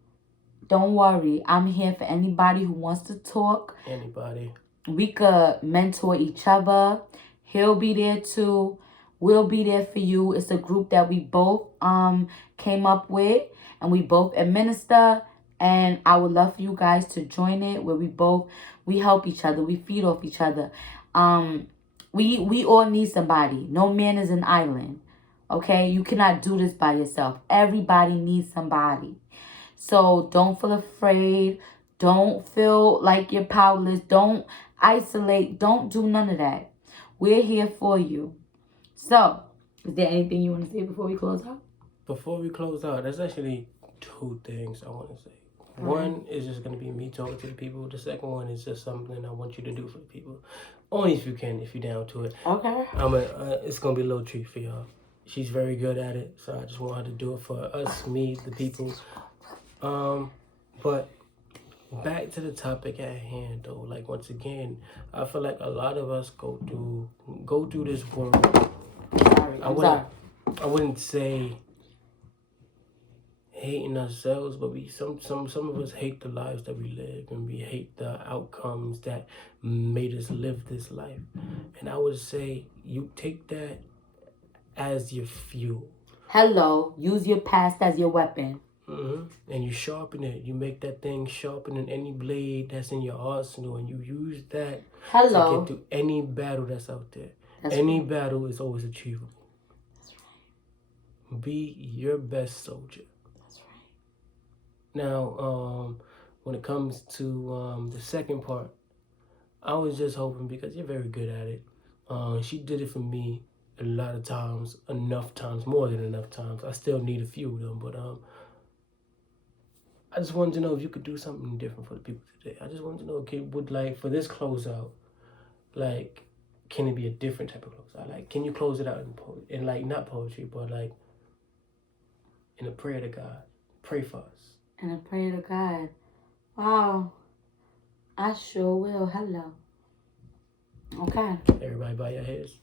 don't worry, I'm here for anybody who wants to talk. Anybody. We could mentor each other. He'll be there too. We'll be there for you. It's a group that we both came up with, and we both administer. And I would love for you guys to join it, where we help each other. We feed off each other. We all need somebody. No man is an island. Okay? You cannot do this by yourself. Everybody needs somebody. So don't feel afraid. Don't feel like you're powerless. Don't isolate. Don't do none of that. We're here for you. So, is there anything you want to say before we close out? Before we close out, there's actually 2 things I want to say. One is just going to be me talking to the people. The second one is just something I want you to do for the people. Only if you can, if you're down to it. Okay. It's going to be a little treat for y'all. She's very good at it, so I just want her to do it for us, me, the people. But back to the topic at hand, though. Like, once again, I feel like a lot of us go through this world. Sorry, I wouldn't say hating ourselves, but some of us hate the lives that we live, and we hate the outcomes that made us live this life. And I would say you take that as your fuel. Hello, use your past as your weapon. And you sharpen it. You make that thing sharper than any blade that's in your arsenal, and you use that to get through any battle that's out there. Any battle is always achievable. That's right. Be your best soldier. That's right. Now, when it comes to the second part, I was just hoping, because you're very good at it. She did it for me a lot of times, enough times, more than enough times. I still need a few of them, but I just wanted to know if you could do something different for the people today. I just wanted to know, okay, for this closeout, like, can it be a different type of closeout? Like, can you close it out in like, not poetry, but like in a prayer to God? pray for us. And I pray to God. Wow. I sure will. Hello. Okay. Everybody bow your heads.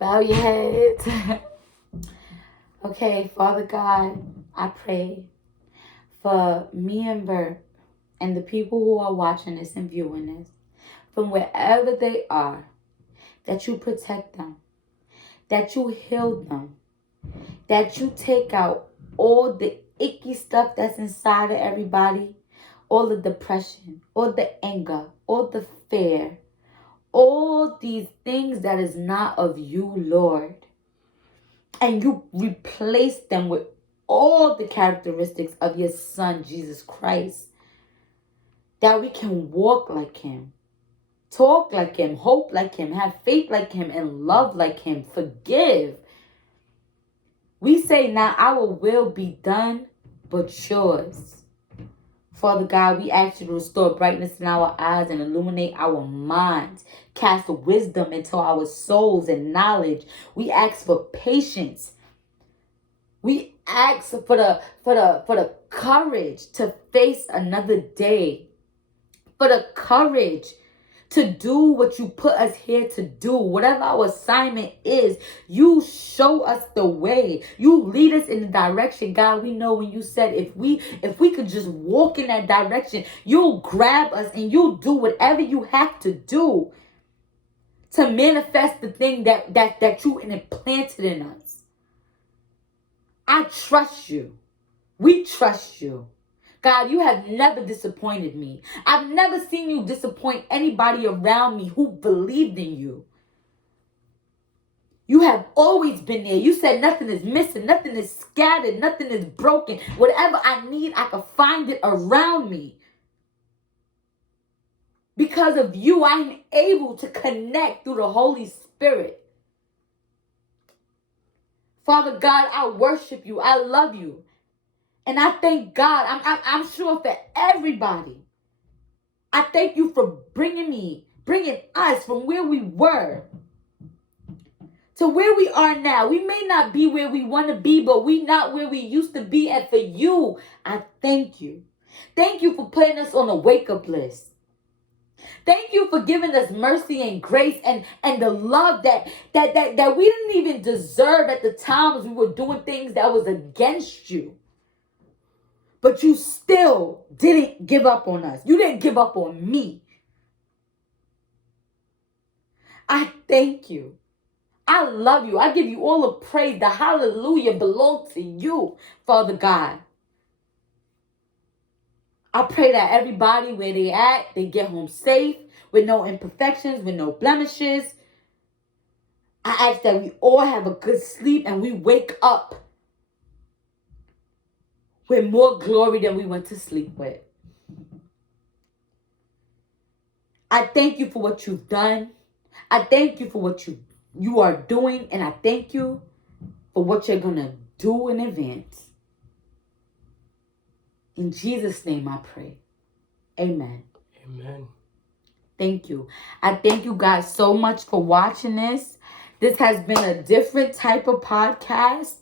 Bow your heads. Okay, Father God, I pray for me and Bert and the people who are watching this and viewing this, from wherever they are, that you protect them, that you heal them, that you take out all the icky stuff that's inside of everybody, all the depression, all the anger, all the fear, all these things that is not of you, Lord. And you replace them with all the characteristics of your Son, Jesus Christ. That we can walk like him, talk like him, hope like him, have faith like him, and love like him, forgive. We say, not our will be done, but yours. Father God, we ask you to restore brightness in our eyes and illuminate our minds. Cast wisdom into our souls and knowledge. We ask for patience. We ask for the courage to face another day. For the courage to do what you put us here to do. Whatever our assignment is, you show us the way. You lead us in the direction. God, we know when you said if we could just walk in that direction, you'll grab us and you'll do whatever you have to do to manifest the thing that you implanted in us. I trust you. We trust you. God, you have never disappointed me. I've never seen you disappoint anybody around me who believed in you. You have always been there. You said nothing is missing, nothing is scattered, nothing is broken. Whatever I need, I can find it around me. Because of you, I am able to connect through the Holy Spirit. Father God, I worship you. I love you. And I thank God. I'm sure for everybody. I thank you for bringing us from where we were to where we are now. We may not be where we want to be, but we not where we used to be. And for you, I thank you. Thank you for putting us on a wake-up list. Thank you for giving us mercy and grace and the love that we didn't even deserve at the times we were doing things that was against you. But you still didn't give up on us. You didn't give up on me. I thank you. I love you. I give you all the praise. The hallelujah belongs to you, Father God. I pray that everybody where they at, they get home safe, with no imperfections, with no blemishes. I ask that we all have a good sleep and we wake up with more glory than we went to sleep with. I thank you for what you've done. I thank you for what you are doing. And I thank you for what you're going to do in advance. In Jesus' name I pray. Amen. Amen. Thank you. I thank you guys so much for watching this. This has been a different type of podcast.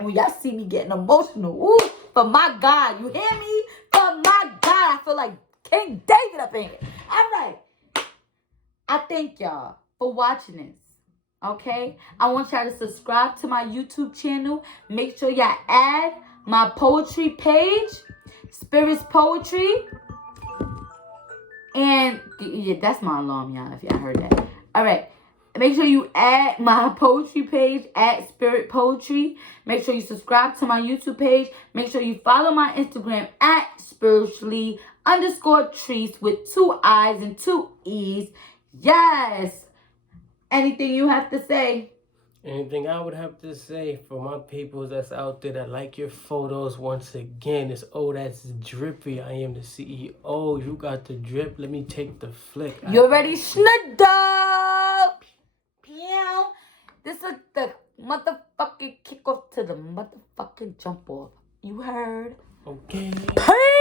Oh, y'all see me getting emotional. Ooh, for my God. You hear me? For my God. I feel like King David up in here. All right. I thank y'all for watching this. Okay? I want y'all to subscribe to my YouTube channel. Make sure y'all add my poetry page, Spirits Poetry. And yeah, that's my alarm, y'all, if y'all heard that. All right. Make sure you add my poetry page at Spirit Poetry. Make sure you subscribe to my YouTube page. Make sure you follow my Instagram at spiritually_trees with 2 I's and 2 E's. Yes. Anything you have to say? Anything I would have to say for my people that's out there that like your photos once again is, oh, that's drippy. I am the CEO. You got the drip. Let me take the flick. You already snugged up. Yeah. This is the motherfucking kickoff to the motherfucking jump off. You heard? Okay. Hey!